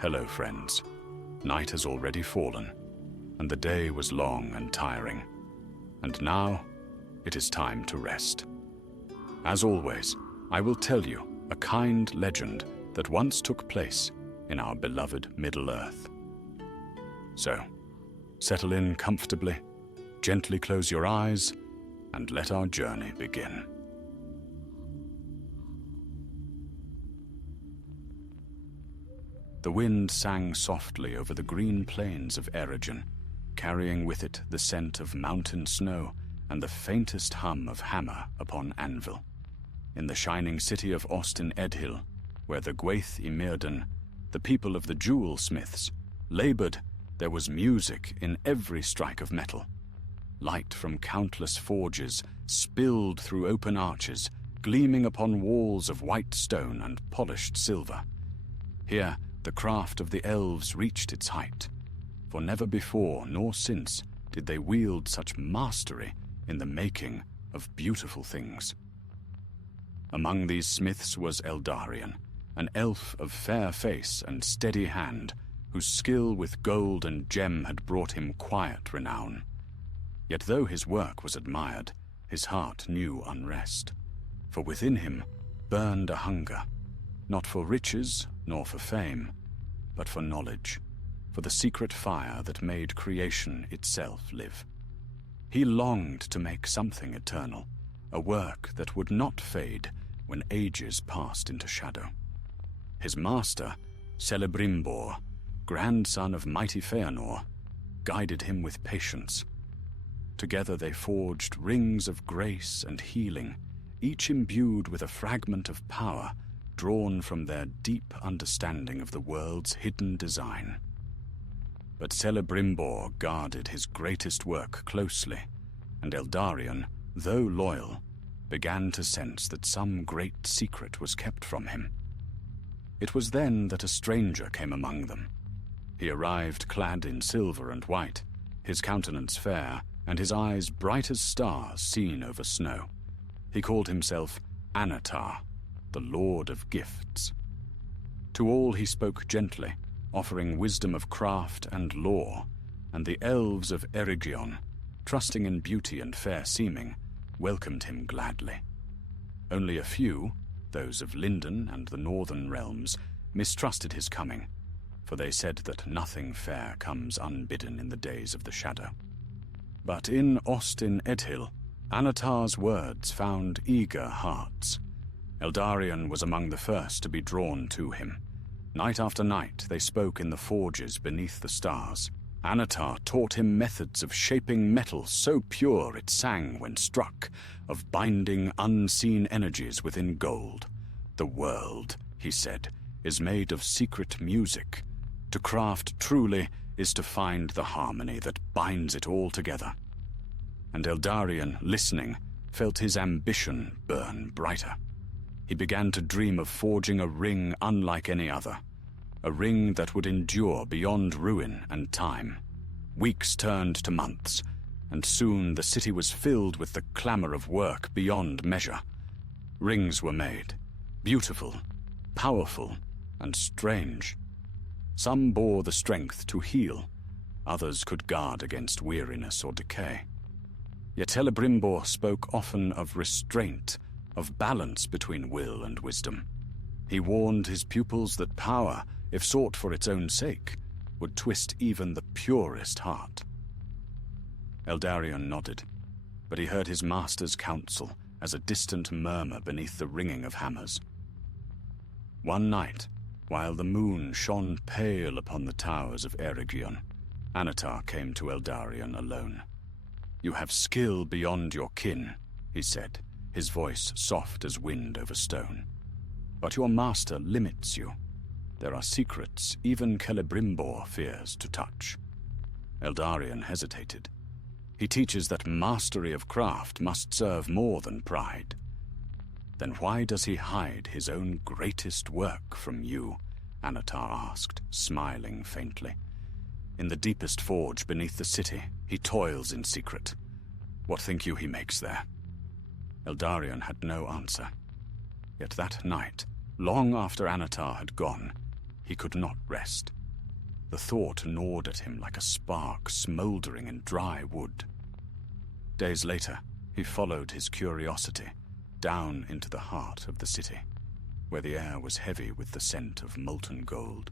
Hello, friends. Night has already fallen, and the day was long and tiring. And now, it is time to rest. As always, I will tell you a kind legend that once took place in our beloved Middle-earth. So, settle in comfortably, gently close your eyes, and let our journey begin. The wind sang softly over the green plains of Eregion, carrying with it the scent of mountain snow and the faintest hum of hammer upon anvil. In the shining city of Ostin-Edhil, where the Gwaith y Myrddin, the people of the jewel-smiths, labored, there was music in every strike of metal. Light from countless forges spilled through open arches, gleaming upon walls of white stone and polished silver. Here, the craft of the elves reached its height, for never before nor since did they wield such mastery in the making of beautiful things. Among these smiths was Eldarion, an elf of fair face and steady hand, whose skill with gold and gem had brought him quiet renown. Yet though his work was admired, his heart knew unrest, for within him burned a hunger, not for riches nor for fame, but for knowledge, for the secret fire that made creation itself live. He longed to make something eternal, a work that would not fade when ages passed into shadow. His master, Celebrimbor, grandson of mighty Feanor, guided him with patience. Together they forged rings of grace and healing, each imbued with a fragment of power drawn from their deep understanding of the world's hidden design. But Celebrimbor guarded his greatest work closely, and Eldarion, though loyal, began to sense that some great secret was kept from him. It was then that a stranger came among them. He arrived clad in silver and white, his countenance fair, and his eyes bright as stars seen over snow. He called himself Anatar, the Lord of Gifts. To all he spoke gently, offering wisdom of craft and lore, and the elves of Eregion, trusting in beauty and fair seeming, welcomed him gladly. Only a few, those of Lindon and the northern realms, mistrusted his coming, for they said that nothing fair comes unbidden in the days of the shadow. But in Ostin-Edhil, Anatar's words found eager hearts. Eldarion was among the first to be drawn to him. Night after night they spoke in the forges beneath the stars. Anatar taught him methods of shaping metal so pure it sang when struck, of binding unseen energies within gold. The world, he said, is made of secret music. To craft truly is to find the harmony that binds it all together. And Eldarion, listening, felt his ambition burn brighter. He began to dream of forging a ring unlike any other, a ring that would endure beyond ruin and time. Weeks turned to months, and soon the city was filled with the clamor of work beyond measure. Rings were made, beautiful, powerful, and strange. Some bore the strength to heal, others could guard against weariness or decay. Yet Celebrimbor spoke often of restraint, of balance between will and wisdom. He warned his pupils that power, if sought for its own sake, would twist even the purest heart. Eldarion nodded, but he heard his master's counsel as a distant murmur beneath the ringing of hammers. One night, while the moon shone pale upon the towers of Eregion, Anatar came to Eldarion alone. "You have skill beyond your kin," he said, his voice soft as wind over stone. "But your master limits you. There are secrets even Celebrimbor fears to touch." Eldarion hesitated. "He teaches that mastery of craft must serve more than pride." "Then why does he hide his own greatest work from you?" Anatar asked, smiling faintly. "In the deepest forge beneath the city, he toils in secret. What think you he makes there?" Eldarion had no answer. Yet that night, long after Anatar had gone, he could not rest. The thought gnawed at him like a spark smouldering in dry wood. Days later, he followed his curiosity down into the heart of the city, where the air was heavy with the scent of molten gold.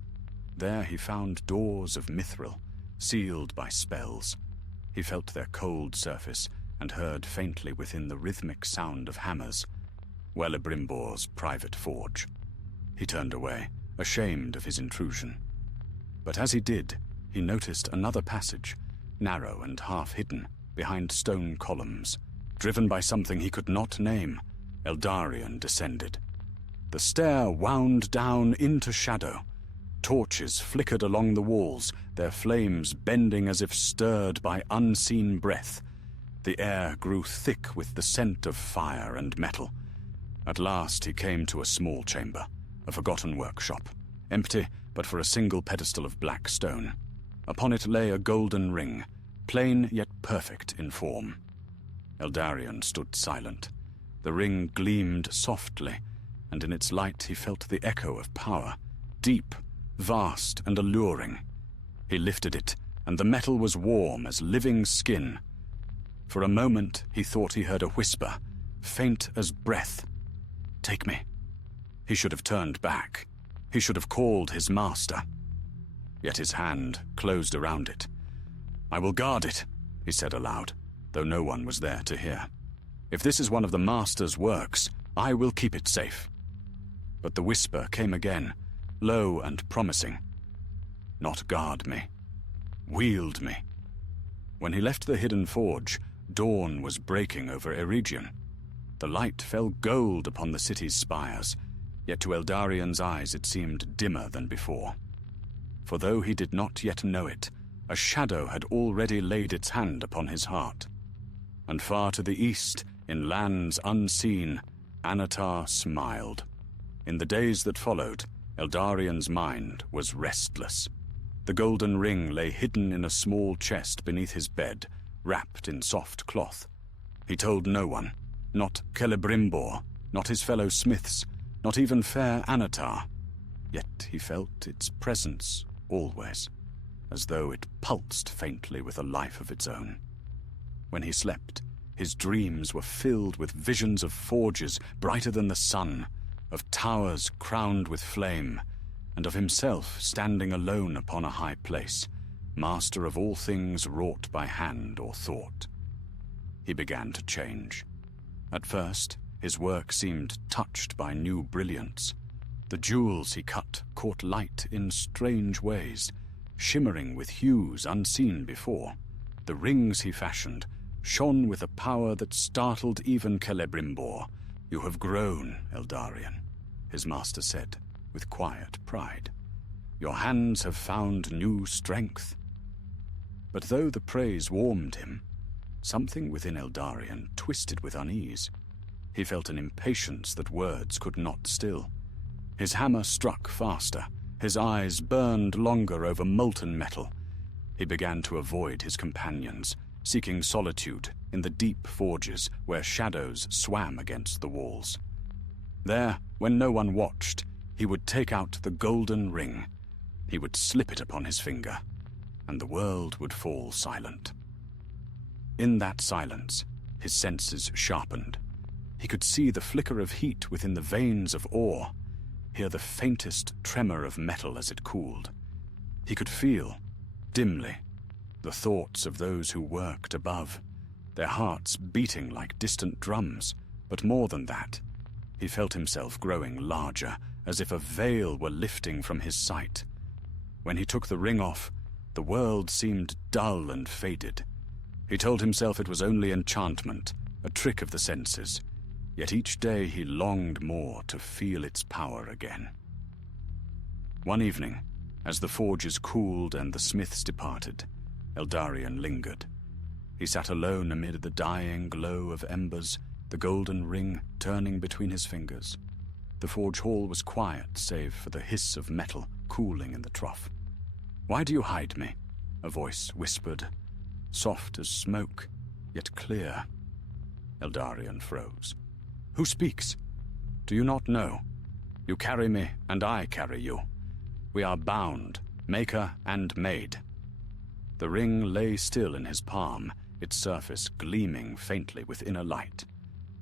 There he found doors of mithril, sealed by spells. He felt their cold surface and heard faintly within the rhythmic sound of hammers, Celebrimbor's private forge. He turned away, ashamed of his intrusion. But as he did, he noticed another passage, narrow and half-hidden, behind stone columns. Driven by something he could not name, Eldarion descended. The stair wound down into shadow. Torches flickered along the walls, their flames bending as if stirred by unseen breath. The air grew thick with the scent of fire and metal. At last he came to a small chamber, a forgotten workshop, empty but for a single pedestal of black stone. Upon it lay a golden ring, plain yet perfect in form. Eldarion stood silent. The ring gleamed softly, and in its light he felt the echo of power, deep, vast, and alluring. He lifted it, and the metal was warm as living skin. For a moment he thought he heard a whisper, faint as breath. "Take me." He should have turned back. He should have called his master. Yet his hand closed around it. "I will guard it," he said aloud, though no one was there to hear. "If this is one of the master's works, I will keep it safe." But the whisper came again, low and promising. "Not guard me. Wield me." When he left the hidden forge, dawn was breaking over Eregion. The light fell gold upon the city's spires, yet to Eldarion's eyes it seemed dimmer than before. For though he did not yet know it, a shadow had already laid its hand upon his heart. And far to the east, in lands unseen, Anatar smiled. In the days that followed, Eldarion's mind was restless. The golden ring lay hidden in a small chest beneath his bed, wrapped in soft cloth. He told no one, not Celebrimbor, not his fellow smiths, not even fair Anatar. Yet he felt its presence always, as though it pulsed faintly with a life of its own. When he slept, his dreams were filled with visions of forges brighter than the sun, of towers crowned with flame, and of himself standing alone upon a high place, master of all things wrought by hand or thought. He began to change. At first, his work seemed touched by new brilliance. The jewels he cut caught light in strange ways, shimmering with hues unseen before. The rings he fashioned shone with a power that startled even Celebrimbor. "You have grown, Eldarion," his master said, with quiet pride. "Your hands have found new strength." But though the praise warmed him, something within Eldarion twisted with unease. He felt an impatience that words could not still. His hammer struck faster, his eyes burned longer over molten metal. He began to avoid his companions, seeking solitude in the deep forges where shadows swam against the walls. There, when no one watched, he would take out the golden ring. He would slip it upon his finger, and the world would fall silent. In that silence, his senses sharpened. He could see the flicker of heat within the veins of ore, hear the faintest tremor of metal as it cooled. He could feel, dimly, the thoughts of those who worked above, their hearts beating like distant drums. But more than that, he felt himself growing larger, as if a veil were lifting from his sight. When he took the ring off, the world seemed dull and faded. He told himself it was only enchantment, a trick of the senses, yet each day he longed more to feel its power again. One evening, as the forges cooled and the smiths departed, Eldarion lingered. He sat alone amid the dying glow of embers, the golden ring turning between his fingers. The forge hall was quiet, save for the hiss of metal cooling in the trough. "Why do you hide me?" a voice whispered, soft as smoke, yet clear. Eldarion froze. "Who speaks? Do you not know? You carry me, and I carry you. We are bound, maker and made. The ring lay still in his palm, its surface gleaming faintly with inner light.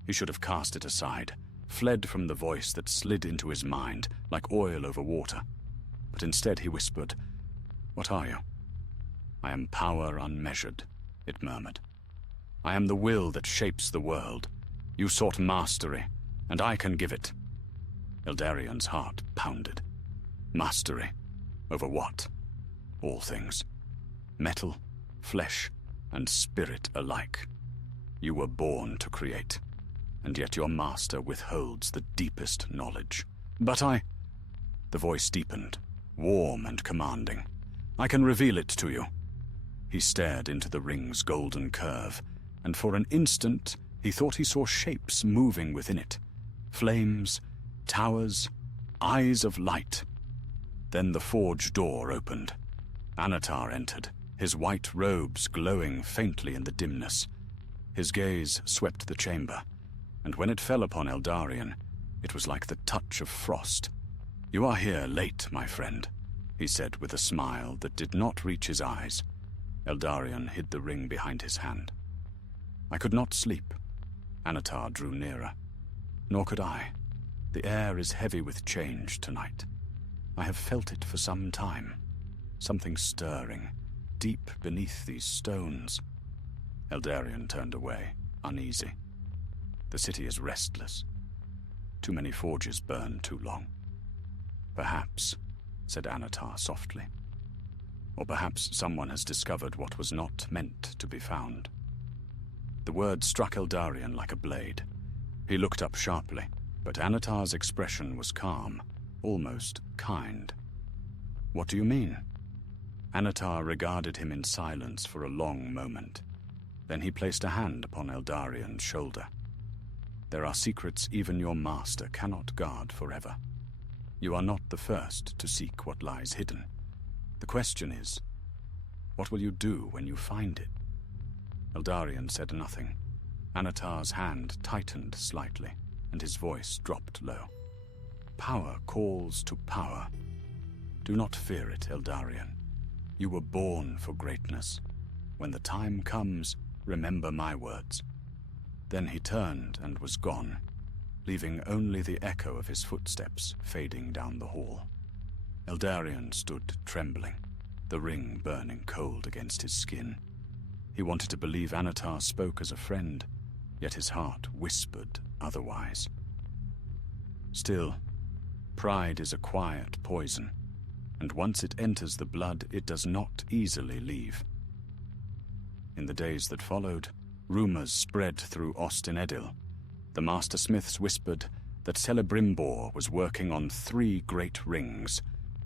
He should have cast it aside, fled from the voice that slid into his mind like oil over water. But instead he whispered, "What are you?" "I am power unmeasured," it murmured. "I am the will that shapes the world. You sought mastery, and I can give it." Eldarion's heart pounded. Mastery. Over what? All things. Metal, flesh, and spirit alike. You were born to create, and yet your master withholds the deepest knowledge. "But I—" The voice deepened, warm and commanding. "I can reveal it to you." He stared into the ring's golden curve, and for an instant he thought he saw shapes moving within it. Flames, towers, eyes of light. Then the forge door opened. Anatar entered, his white robes glowing faintly in the dimness. His gaze swept the chamber, and when it fell upon Eldarion, it was like the touch of frost. "You are here late, my friend," he said with a smile that did not reach his eyes. Eldarion hid the ring behind his hand. "I could not sleep." Anatar drew nearer. "Nor could I. The air is heavy with change tonight. I have felt it for some time. Something stirring, deep beneath these stones." Eldarion turned away, uneasy. "The city is restless. Too many forges burn too long." "Perhaps," said Anatar softly. "Or perhaps someone has discovered what was not meant to be found." The word struck Eldarion like a blade. He looked up sharply, but Anatar's expression was calm, almost kind. "What do you mean?" Anatar regarded him in silence for a long moment. Then he placed a hand upon Eldarion's shoulder. "There are secrets even your master cannot guard forever. You are not the first to seek what lies hidden. The question is, what will you do when you find it?" Eldarion said nothing. Anatar's hand tightened slightly, and his voice dropped low. "Power calls to power. Do not fear it, Eldarion. You were born for greatness. When the time comes, remember my words." Then he turned and was gone, leaving only the echo of his footsteps fading down the hall. Eldarion stood trembling, the ring burning cold against his skin. He wanted to believe Anatar spoke as a friend, yet his heart whispered otherwise. Still, pride is a quiet poison, and once it enters the blood, it does not easily leave. In the days that followed, rumors spread through Ostinedil. The master smiths whispered that Celebrimbor was working on 3 great rings,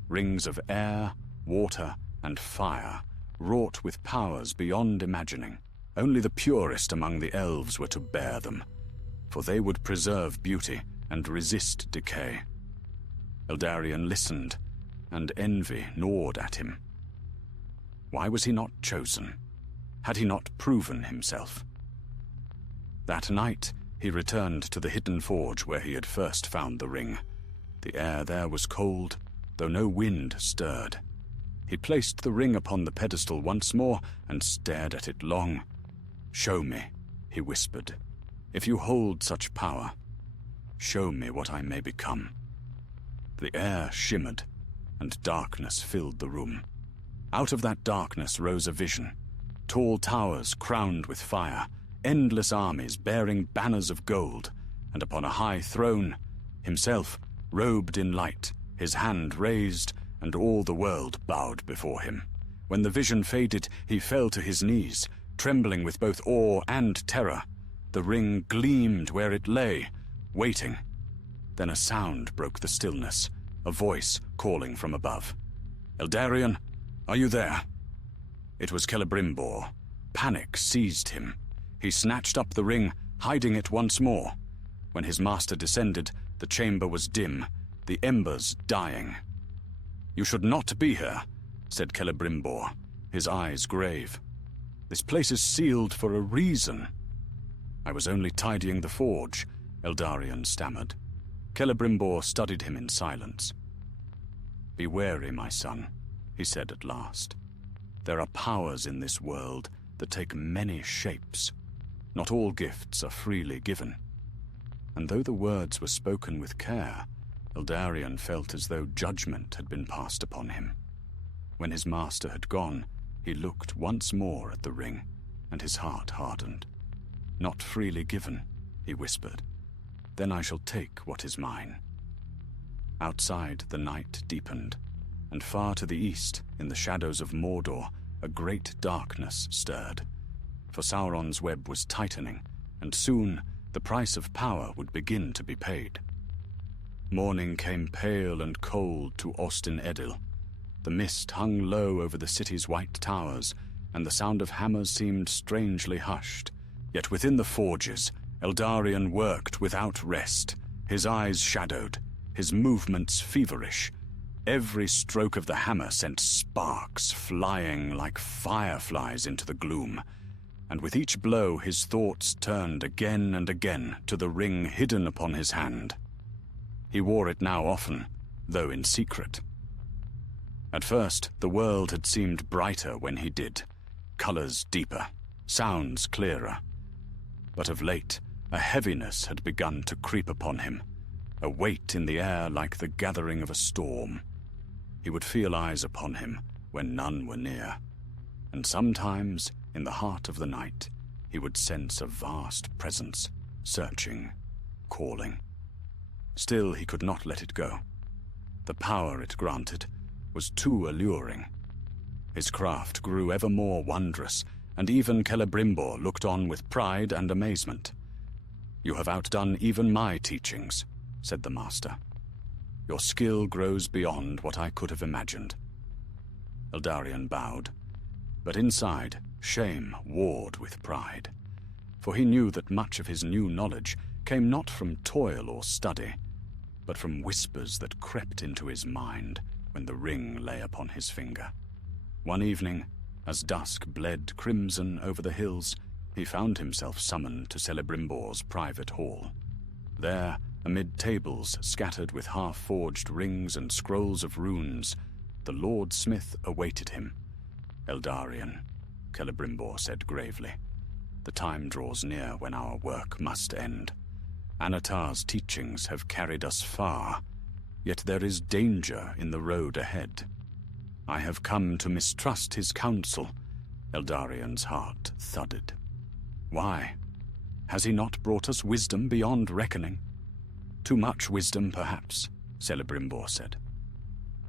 rings of air, water, and fire, wrought with powers beyond imagining. Only the purest among the elves were to bear them, for they would preserve beauty and resist decay. Eldarion listened, and envy gnawed at him. Why was he not chosen? Had he not proven himself? That night, he returned to the hidden forge where he had first found the ring. The air there was cold, though no wind stirred. He placed the ring upon the pedestal once more and stared at it long. "Show me," he whispered. "If you hold such power, show me what I may become." The air shimmered, and darkness filled the room. Out of that darkness rose a vision. Tall towers crowned with fire, endless armies bearing banners of gold, and upon a high throne, himself robed in light, his hand raised, and all the world bowed before him. When the vision faded, he fell to his knees, trembling with both awe and terror. The ring gleamed where it lay, waiting. Then a sound broke the stillness, a voice calling from above. "Eldarion, are you there?" It was Celebrimbor. Panic seized him. He snatched up the ring, hiding it once more. When his master descended, the chamber was dim, the embers dying. "You should not be here," said Celebrimbor, his eyes grave. "This place is sealed for a reason." "I was only tidying the forge," Eldarion stammered. Celebrimbor studied him in silence. "Be wary, my son," he said at last. "There are powers in this world that take many shapes. Not all gifts are freely given." And though the words were spoken with care, Eldarion felt as though judgment had been passed upon him. When his master had gone, he looked once more at the ring, and his heart hardened. "Not freely given," he whispered. "Then I shall take what is mine." Outside, the night deepened, and far to the east, in the shadows of Mordor, a great darkness stirred. For Sauron's web was tightening, and soon the price of power would begin to be paid. Morning came pale and cold to Ostin Edil. The mist hung low over the city's white towers, and the sound of hammers seemed strangely hushed. Yet within the forges, Eldarion worked without rest, his eyes shadowed, his movements feverish. Every stroke of the hammer sent sparks flying like fireflies into the gloom, and with each blow his thoughts turned again and again to the ring hidden upon his hand. He wore it now often, though in secret. At first, the world had seemed brighter when he did, colors deeper, sounds clearer. But of late, a heaviness had begun to creep upon him, a weight in the air like the gathering of a storm. He would feel eyes upon him when none were near, and sometimes, in the heart of the night, he would sense a vast presence, searching, calling. Still he could not let it go. The power it granted was too alluring. His craft grew ever more wondrous, and even Celebrimbor looked on with pride and amazement. "You have outdone even my teachings," said the master. "Your skill grows beyond what I could have imagined." Eldarion bowed, but inside, shame warred with pride, for he knew that much of his new knowledge came not from toil or study, but from whispers that crept into his mind when the ring lay upon his finger. One evening, as dusk bled crimson over the hills, he found himself summoned to Celebrimbor's private hall. There, amid tables scattered with half-forged rings and scrolls of runes, the Lord Smith awaited him. "Eldarion," Celebrimbor said gravely, "the time draws near when our work must end. Anatar's teachings have carried us far, yet there is danger in the road ahead. I have come to mistrust his counsel." Eldarion's heart thudded. "Why? Has he not brought us wisdom beyond reckoning?" "Too much wisdom, perhaps," Celebrimbor said.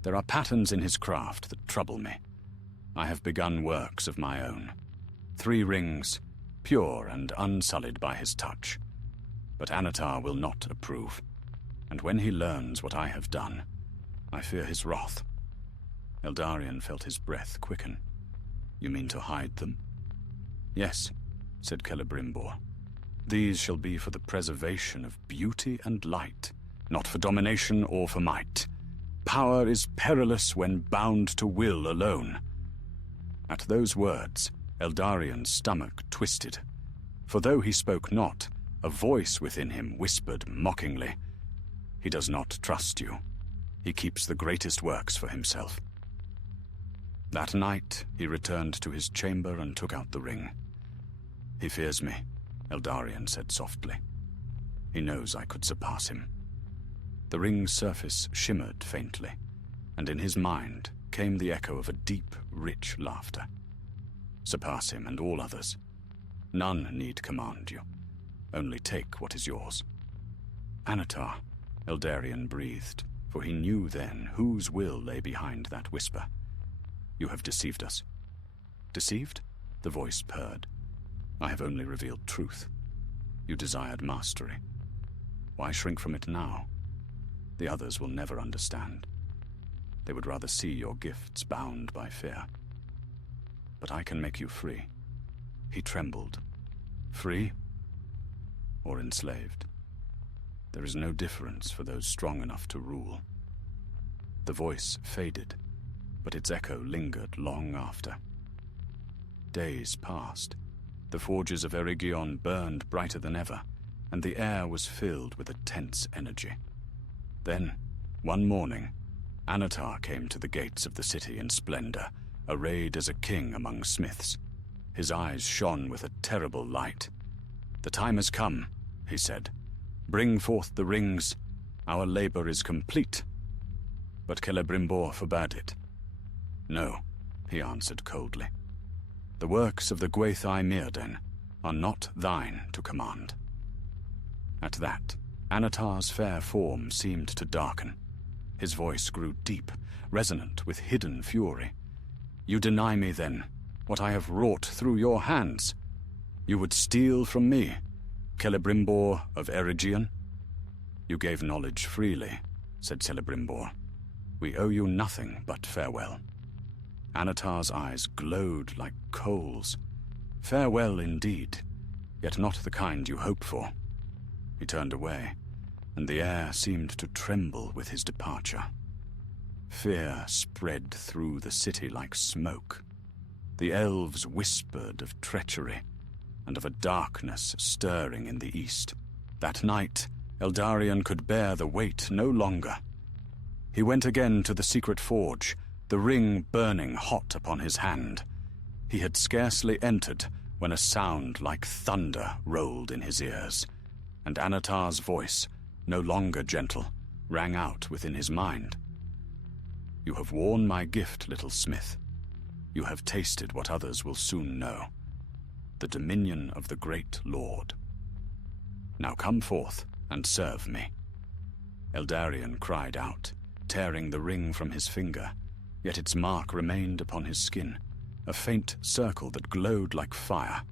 "There are patterns in his craft that trouble me. I have begun works of my own. 3 rings, pure and unsullied by his touch. But Anatar will not approve, and when he learns what I have done, I fear his wrath." Eldarion felt his breath quicken. "You mean to hide them?" "Yes," said Celebrimbor. "These shall be for the preservation of beauty and light, not for domination or for might. Power is perilous when bound to will alone." At those words, Eldarion's stomach twisted, for though he spoke not, a voice within him whispered mockingly, "He does not trust you. He keeps the greatest works for himself." That night, he returned to his chamber and took out the ring. "He fears me," Eldarion said softly. "He knows I could surpass him." The ring's surface shimmered faintly, and in his mind came the echo of a deep, rich laughter. "Surpass him and all others. None need command you. Only take what is yours." "Anatar," Eldarion breathed, for he knew then whose will lay behind that whisper. "You have deceived us." "Deceived?" the voice purred. "I have only revealed truth. You desired mastery. Why shrink from it now? The others will never understand. They would rather see your gifts bound by fear. But I can make you free." He trembled. "Free? Or enslaved? There is no difference for those strong enough to rule." The voice faded, but its echo lingered long after. Days passed. The forges of Eregion burned brighter than ever, and the air was filled with a tense energy. Then, one morning, Anatar came to the gates of the city in splendor, arrayed as a king among smiths. His eyes shone with a terrible light. "The time has come," he said. "Bring forth the rings. Our labor is complete." But Celebrimbor forbade it. "No," he answered coldly. "The works of the Gwaithai Mirden are not thine to command." At that, Anatar's fair form seemed to darken. His voice grew deep, resonant with hidden fury. "You deny me, then, what I have wrought through your hands? You would steal from me, Celebrimbor of Eregion?" "You gave knowledge freely," said Celebrimbor. "We owe you nothing but farewell." Anatar's eyes glowed like coals. "Farewell indeed, yet not the kind you hope for." He turned away, and the air seemed to tremble with his departure. Fear spread through the city like smoke. The elves whispered of treachery and of a darkness stirring in the east. That night, Eldarion could bear the weight no longer. He went again to the secret forge, the ring burning hot upon his hand. He had scarcely entered when a sound like thunder rolled in his ears, and Anatar's voice, no longer gentle, rang out within his mind. "You have worn my gift, little smith. You have tasted what others will soon know, the dominion of the great lord. Now come forth and serve me." Eldarion cried out, tearing the ring from his finger, yet its mark remained upon his skin, a faint circle that glowed like fire.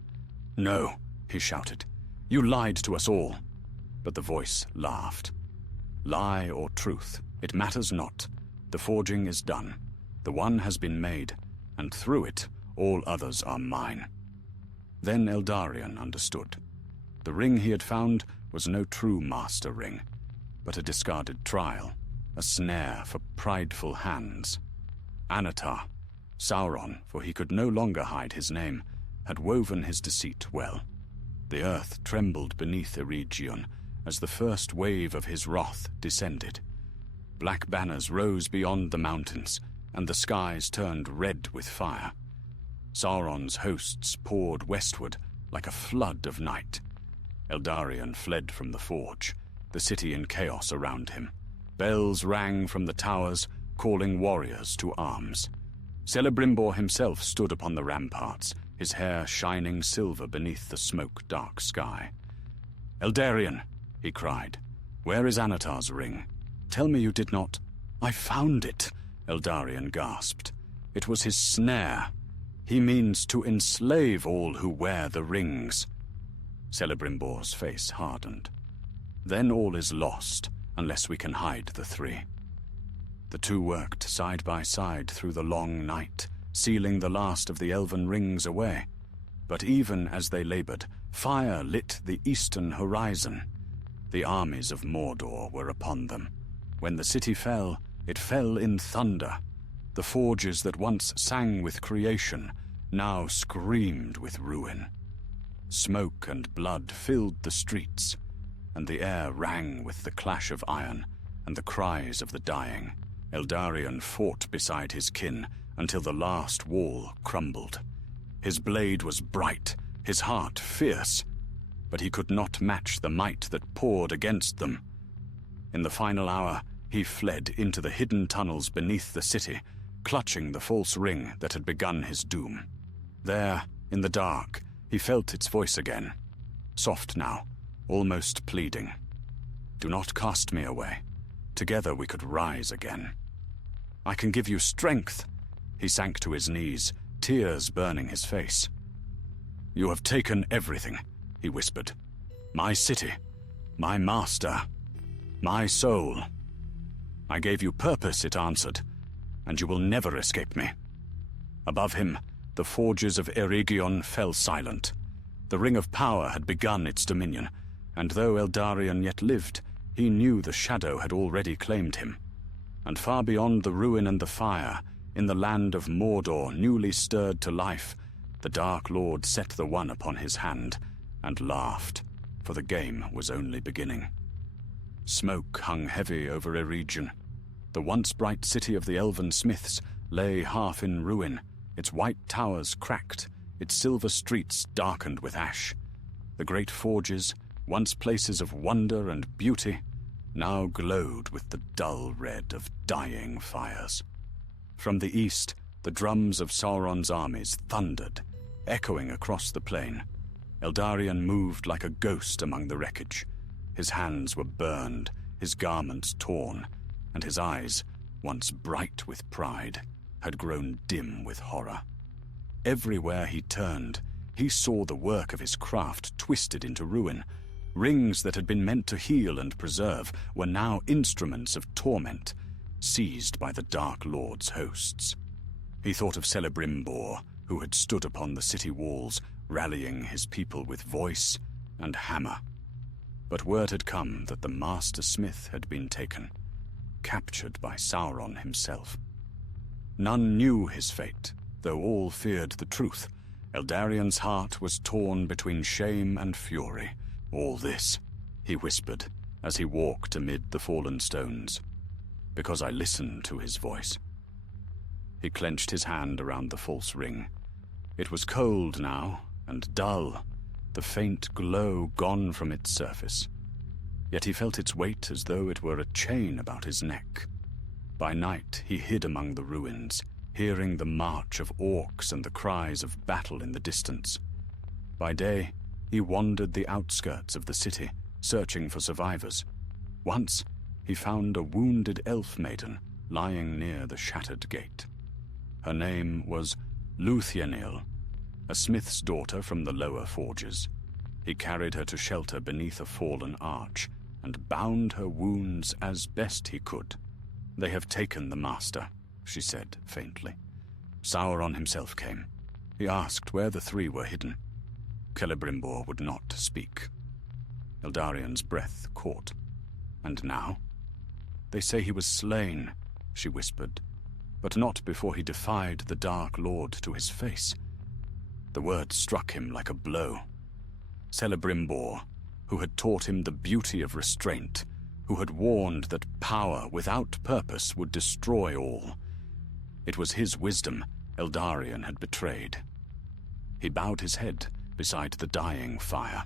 "No," he shouted. "You lied to us all." But the voice laughed. "Lie or truth, it matters not. The forging is done. The one has been made, and through it all others are mine." Then Eldarion understood. The ring he had found was no true master ring, but a discarded trial, a snare for prideful hands. Anatar, Sauron, for he could no longer hide his name, had woven his deceit well. The earth trembled beneath Eregion as the first wave of his wrath descended. Black banners rose beyond the mountains, and the skies turned red with fire. Sauron's hosts poured westward like a flood of night. Eldarion fled from the forge, the city in chaos around him. Bells rang from the towers, calling warriors to arms. Celebrimbor himself stood upon the ramparts, his hair shining silver beneath the smoke-dark sky. "Eldarion," he cried, "where is Anatar's ring? Tell me you did not—" "I found it," Eldarion gasped. "It was his snare. He means to enslave all who wear the rings." Celebrimbor's face hardened. "Then all is lost, unless we can hide the three." The two worked side by side through the long night, sealing the last of the elven rings away. But even as they labored, fire lit the eastern horizon. The armies of Mordor were upon them. When the city fell, it fell in thunder. The forges that once sang with creation now screamed with ruin. Smoke and blood filled the streets, and the air rang with the clash of iron and the cries of the dying. Eldarion fought beside his kin until the last wall crumbled. His blade was bright, his heart fierce, but he could not match the might that poured against them. In the final hour, he fled into the hidden tunnels beneath the city, clutching the false ring that had begun his doom. There, in the dark, he felt its voice again, soft now, almost pleading. "Do not cast me away. Together we could rise again. I can give you strength." He sank to his knees, tears burning his face. "You have taken everything," he whispered. "My city, my master, my soul. I gave you purpose," it answered, "and you will never escape me." Above him, the forges of Eregion fell silent. The Ring of Power had begun its dominion, and though Eldarion yet lived, he knew the shadow had already claimed him. And far beyond the ruin and the fire, in the land of Mordor newly stirred to life, the Dark Lord set the one upon his hand, and laughed, for the game was only beginning. Smoke hung heavy over Eregion. The once bright city of the elven smiths lay half in ruin, its white towers cracked, its silver streets darkened with ash. The great forges, once places of wonder and beauty, now glowed with the dull red of dying fires. From the east, the drums of Sauron's armies thundered, echoing across the plain. Eldarion moved like a ghost among the wreckage. His hands were burned, his garments torn, and his eyes, once bright with pride, had grown dim with horror. Everywhere he turned, he saw the work of his craft twisted into ruin. Rings that had been meant to heal and preserve were now instruments of torment, seized by the Dark Lord's hosts. He thought of Celebrimbor, who had stood upon the city walls, rallying his people with voice and hammer. But word had come that the master smith had been taken, captured by Sauron himself. None knew his fate, though all feared the truth. Eldarion's heart was torn between shame and fury. All this, he whispered, as he walked amid the fallen stones, because I listened to his voice. He clenched his hand around the false ring. It was cold now, and dull, the faint glow gone from its surface. Yet he felt its weight as though it were a chain about his neck. By night he hid among the ruins, hearing the march of orcs and the cries of battle in the distance. By day, he wandered the outskirts of the city, searching for survivors. Once, he found a wounded elf maiden lying near the shattered gate. Her name was Lúthien, a smith's daughter from the lower forges. He carried her to shelter beneath a fallen arch, and bound her wounds as best he could. "They have taken the master," she said faintly. Sauron himself came. He asked where the three were hidden. Celebrimbor would not speak. Eldarion's breath caught. And now? "They say he was slain," she whispered, "but not before he defied the Dark Lord to his face." The word struck him like a blow. Celebrimbor, who had taught him the beauty of restraint, who had warned that power without purpose would destroy all. It was his wisdom Eldarion had betrayed. He bowed his head beside the dying fire.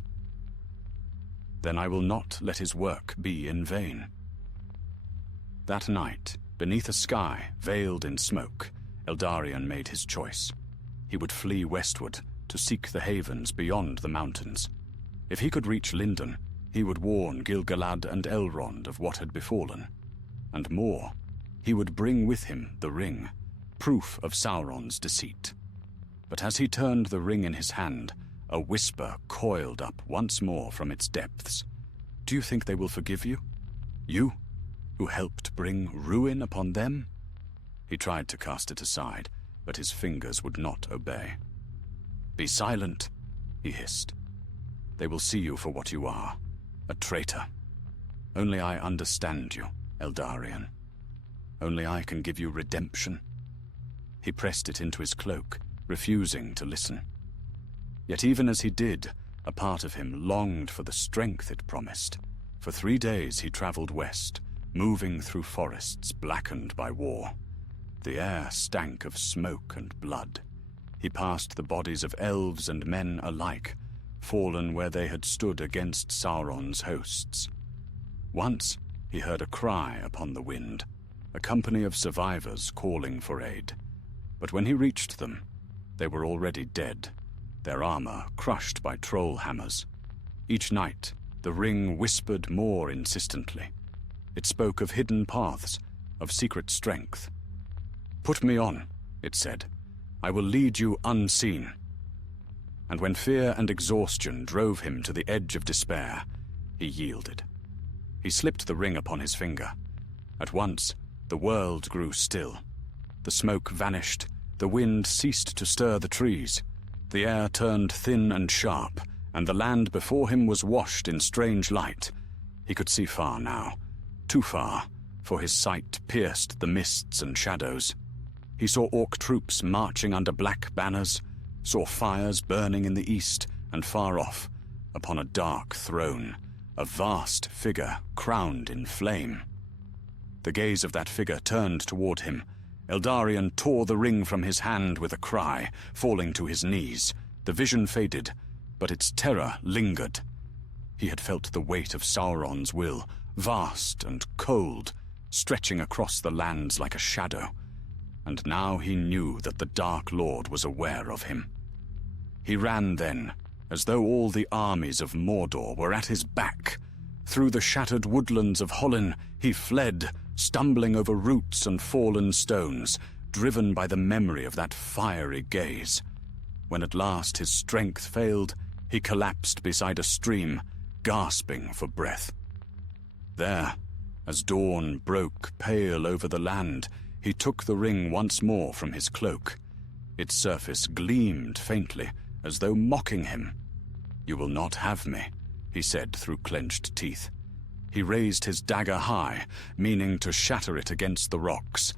"Then I will not let his work be in vain." That night, beneath a sky veiled in smoke, Eldarion made his choice. He would flee westward to seek the havens beyond the mountains. If he could reach Lindon, he would warn Gil-galad and Elrond of what had befallen. And more, he would bring with him the ring, proof of Sauron's deceit. But as he turned the ring in his hand, a whisper coiled up once more from its depths. "Do you think they will forgive you? You, who helped bring ruin upon them?" He tried to cast it aside, but his fingers would not obey. "Be silent," he hissed. "They will see you for what you are, a traitor. Only I understand you, Eldarion. Only I can give you redemption." He pressed it into his cloak, refusing to listen. Yet even as he did, a part of him longed for the strength it promised. For 3 days he traveled west, moving through forests blackened by war. The air stank of smoke and blood. He passed the bodies of elves and men alike, fallen where they had stood against Sauron's hosts. Once he heard a cry upon the wind, a company of survivors calling for aid. But when he reached them, they were already dead, their armor crushed by troll hammers. Each night, the ring whispered more insistently. It spoke of hidden paths, of secret strength. "Put me on," it said. "I will lead you unseen." And when fear and exhaustion drove him to the edge of despair, he yielded. He slipped the ring upon his finger. At once, the world grew still. The smoke vanished, the wind ceased to stir the trees. The air turned thin and sharp, and the land before him was washed in strange light. He could see far now, too far, for his sight pierced the mists and shadows. He saw orc troops marching under black banners, saw fires burning in the east, and far off, upon a dark throne, a vast figure crowned in flame. The gaze of that figure turned toward him. Eldarion tore the ring from his hand with a cry, falling to his knees. The vision faded, but its terror lingered. He had felt the weight of Sauron's will, vast and cold, stretching across the lands like a shadow. And now he knew that the Dark Lord was aware of him. He ran then, as though all the armies of Mordor were at his back. Through the shattered woodlands of Hollin he fled, stumbling over roots and fallen stones, driven by the memory of that fiery gaze. When at last his strength failed, he collapsed beside a stream, gasping for breath. There, as dawn broke pale over the land, he took the ring once more from his cloak. Its surface gleamed faintly, as though mocking him. "You will not have me," he said through clenched teeth. He raised his dagger high, meaning to shatter it against the rocks,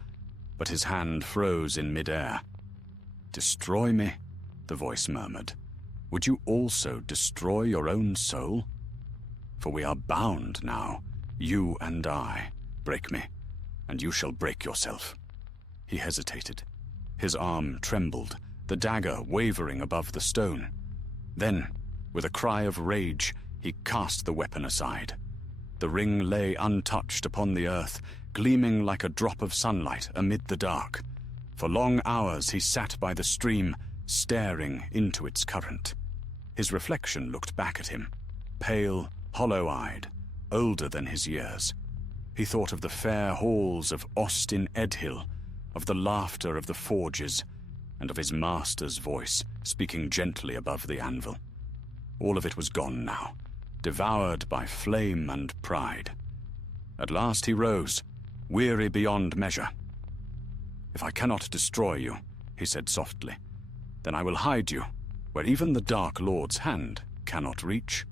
but his hand froze in midair. "Destroy me?" the voice murmured. "Would you also destroy your own soul? For we are bound now, you and I. Break me, and you shall break yourself." He hesitated. His arm trembled, the dagger wavering above the stone. Then, with a cry of rage, he cast the weapon aside. The ring lay untouched upon the earth, gleaming like a drop of sunlight amid the dark. For long hours he sat by the stream, staring into its current. His reflection looked back at him, pale, hollow-eyed, older than his years. He thought of the fair halls of Ostin Edhill, of the laughter of the forges, and of his master's voice speaking gently above the anvil. All of it was gone now, devoured by flame and pride. At last he rose, weary beyond measure. "If I cannot destroy you," he said softly, "then I will hide you, where even the Dark Lord's hand cannot reach."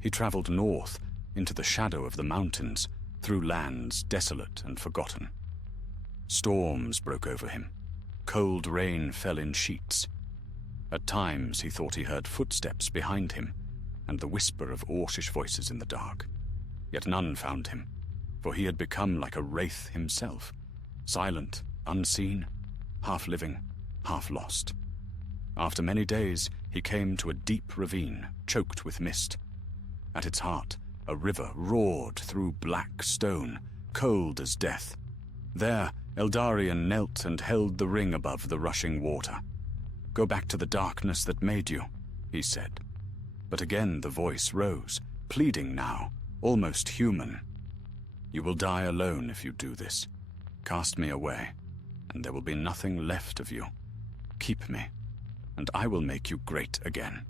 He traveled north, into the shadow of the mountains, through lands desolate and forgotten. Storms broke over him. Cold rain fell in sheets. At times he thought he heard footsteps behind him, and the whisper of Orcish voices in the dark. Yet none found him, for he had become like a wraith himself, silent, unseen, half living, half lost. After many days, he came to a deep ravine, choked with mist. At its heart, a river roared through black stone, cold as death. There, Eldarion knelt and held the ring above the rushing water. "Go back to the darkness that made you," he said. But again the voice rose, pleading now, almost human. "You will die alone if you do this. Cast me away, and there will be nothing left of you. Keep me, and I will make you great again."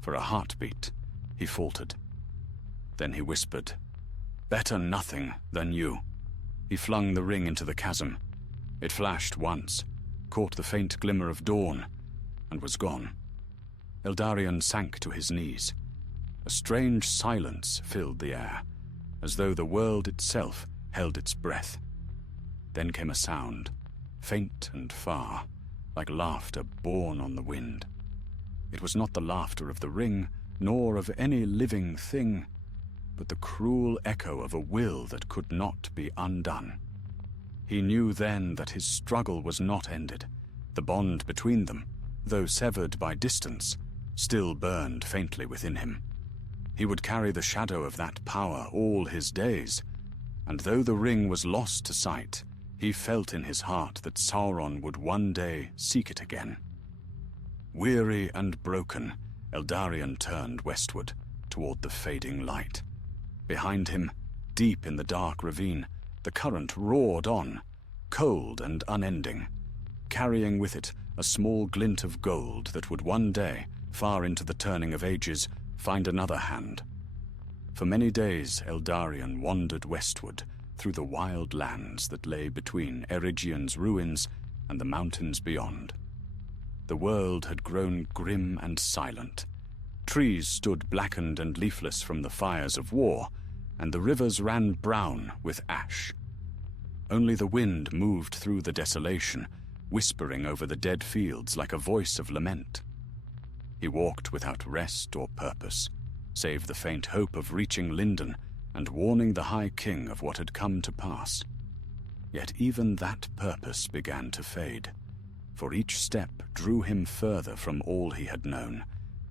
For a heartbeat, he faltered. Then he whispered, "Better nothing than you." He flung the ring into the chasm. It flashed once, caught the faint glimmer of dawn, and was gone. Eldarion sank to his knees. A strange silence filled the air, as though the world itself held its breath. Then came a sound, faint and far, like laughter borne on the wind. It was not the laughter of the ring, nor of any living thing, but the cruel echo of a will that could not be undone. He knew then that his struggle was not ended. The bond between them, though severed by distance, still burned faintly within him. He would carry the shadow of that power all his days, and though the ring was lost to sight, he felt in his heart that Sauron would one day seek it again. Weary and broken, Eldarion turned westward, toward the fading light. Behind him, deep in the dark ravine, the current roared on, cold and unending, carrying with it a small glint of gold that would one day, far into the turning of ages, find another hand. For many days Eldarion wandered westward through the wild lands that lay between Erigion's ruins and the mountains beyond. The world had grown grim and silent. Trees stood blackened and leafless from the fires of war, and the rivers ran brown with ash. Only the wind moved through the desolation, whispering over the dead fields like a voice of lament. He walked without rest or purpose, save the faint hope of reaching Lindon and warning the High King of what had come to pass. Yet even that purpose began to fade, for each step drew him further from all he had known,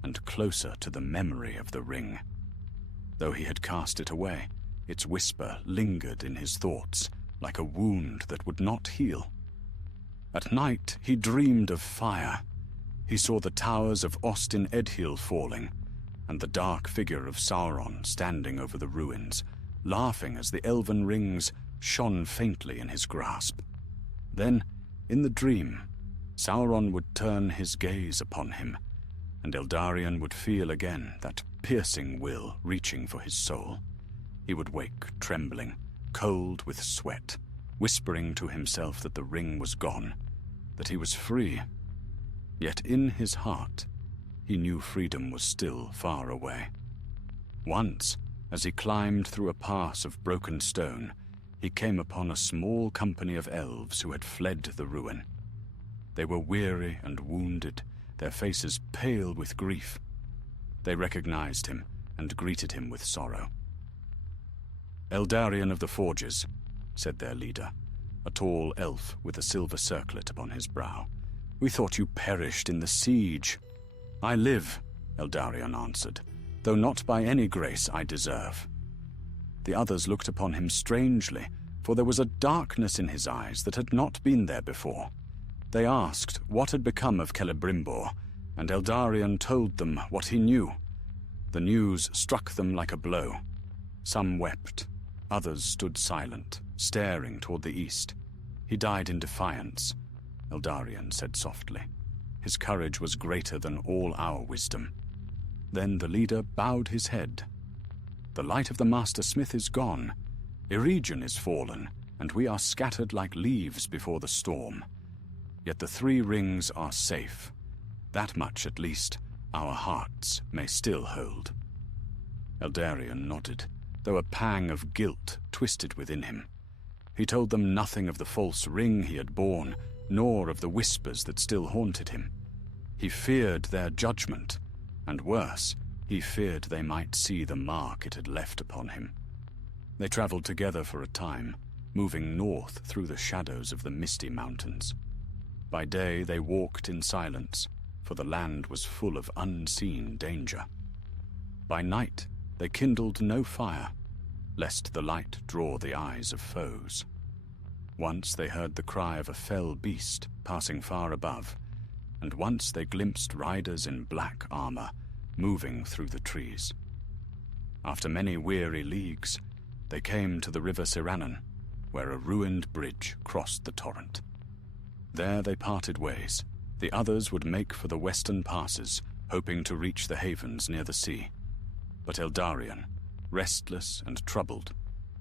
and closer to the memory of the ring. Though he had cast it away, its whisper lingered in his thoughts, like a wound that would not heal. At night he dreamed of fire. He saw the towers of Ostin Edhil falling, and the dark figure of Sauron standing over the ruins, laughing as the elven rings shone faintly in his grasp. Then, in the dream, Sauron would turn his gaze upon him, and Eldarion would feel again that piercing will reaching for his soul. He would wake trembling, cold with sweat, whispering to himself that the ring was gone, that he was free. Yet in his heart, he knew freedom was still far away. Once, as he climbed through a pass of broken stone, he came upon a small company of elves who had fled the ruin. They were weary and wounded, their faces pale with grief. They recognized him and greeted him with sorrow. "Eldarion of the Forges," said their leader, a tall elf with a silver circlet upon his brow. "We thought you perished in the siege." "I live," Eldarion answered, "though not by any grace I deserve." The others looked upon him strangely, for there was a darkness in his eyes that had not been there before. They asked what had become of Celebrimbor, and Eldarion told them what he knew. The news struck them like a blow. Some wept, others stood silent, staring toward the east. "He died in defiance," Eldarion said softly. "His courage was greater than all our wisdom." Then the leader bowed his head. "The light of the Master Smith is gone. Eregion is fallen, and we are scattered like leaves before the storm. Yet the three rings are safe. That much, at least, our hearts may still hold." Eldarion nodded, though a pang of guilt twisted within him. He told them nothing of the false ring he had borne, nor of the whispers that still haunted him. He feared their judgment, and worse, he feared they might see the mark it had left upon him. They traveled together for a time, moving north through the shadows of the misty mountains. By day they walked in silence, for the land was full of unseen danger. By night they kindled no fire, lest the light draw the eyes of foes. Once they heard the cry of a fell beast passing far above, and once they glimpsed riders in black armor moving through the trees. After many weary leagues, they came to the river Sirannon, where a ruined bridge crossed the torrent. There they parted ways. The others would make for the western passes, hoping to reach the havens near the sea. But Eldarion, restless and troubled,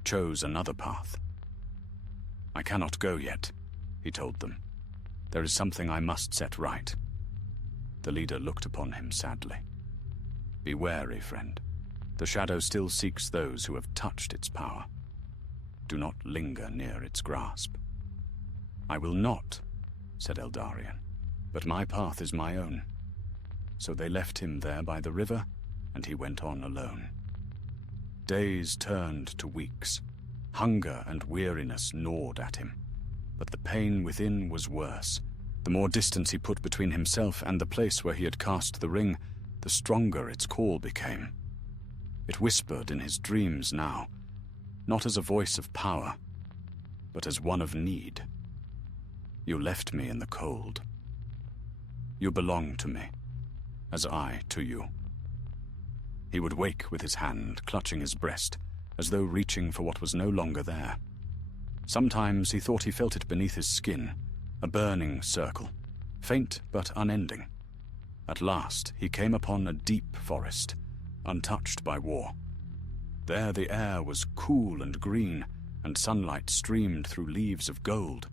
chose another path. "I cannot go yet," he told them. "There is something I must set right." The leader looked upon him sadly. "Be wary, friend. The shadow still seeks those who have touched its power. Do not linger near its grasp." "I will not," said Eldarion, "but my path is my own." So they left him there by the river, and he went on alone. Days turned to weeks. Hunger and weariness gnawed at him, but the pain within was worse. The more distance he put between himself and the place where he had cast the ring, the stronger its call became. It whispered in his dreams now, not as a voice of power, but as one of need. "You left me in the cold. You belong to me, as I to you." He would wake with his hand clutching his breast, as though reaching for what was no longer there. Sometimes he thought he felt it beneath his skin, a burning circle, faint but unending. At last he came upon a deep forest, untouched by war. There the air was cool and green, and sunlight streamed through leaves of gold.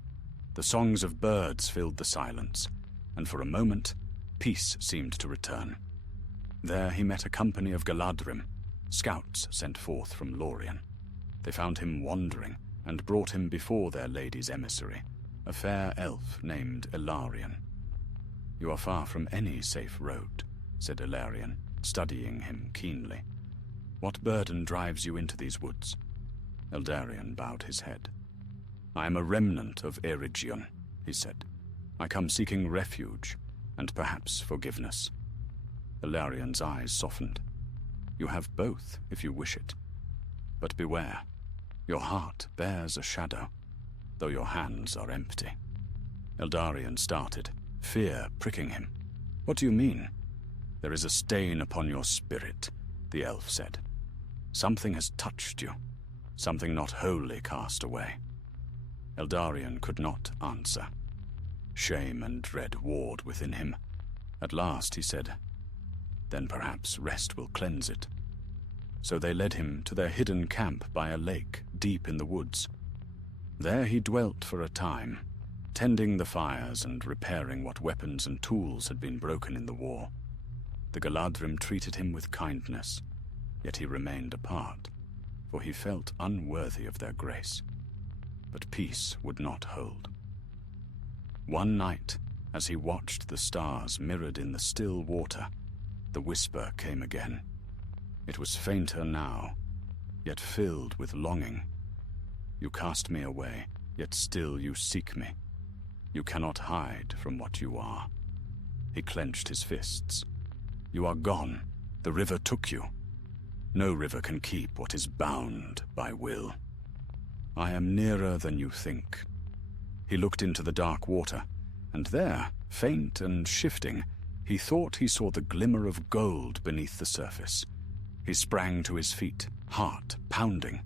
The songs of birds filled the silence, and for a moment, peace seemed to return. There he met a company of Galadrim, scouts sent forth from Lorien. They found him wandering, and brought him before their lady's emissary, a fair elf named Elarion. "You are far from any safe road," said Elarion, studying him keenly. What burden drives you into these woods?" Eldarion bowed his head. "I am a remnant of Eregion," he said. "I come seeking refuge, and perhaps forgiveness." Eldarion's eyes softened. "You have both, if you wish it. But beware, your heart bears a shadow, though your hands are empty." Eldarion started, fear pricking him. "What do you mean?" "There is a stain upon your spirit," the elf said. "Something has touched you, something not wholly cast away." Eldarion could not answer. Shame and dread warred within him. At last he said, "Then perhaps rest will cleanse it." So they led him to their hidden camp by a lake deep in the woods. There he dwelt for a time, tending the fires and repairing what weapons and tools had been broken in the war. The Galadrim treated him with kindness, yet he remained apart, for he felt unworthy of their grace. But peace would not hold. One night, as he watched the stars mirrored in the still water, the whisper came again. It was fainter now, yet filled with longing. "You cast me away, yet still you seek me. You cannot hide from what you are." He clenched his fists. "You are gone. The river took you. No river can keep what is bound by will. I am nearer than you think." He looked into the dark water, and there, faint and shifting, he thought he saw the glimmer of gold beneath the surface. He sprang to his feet, heart pounding.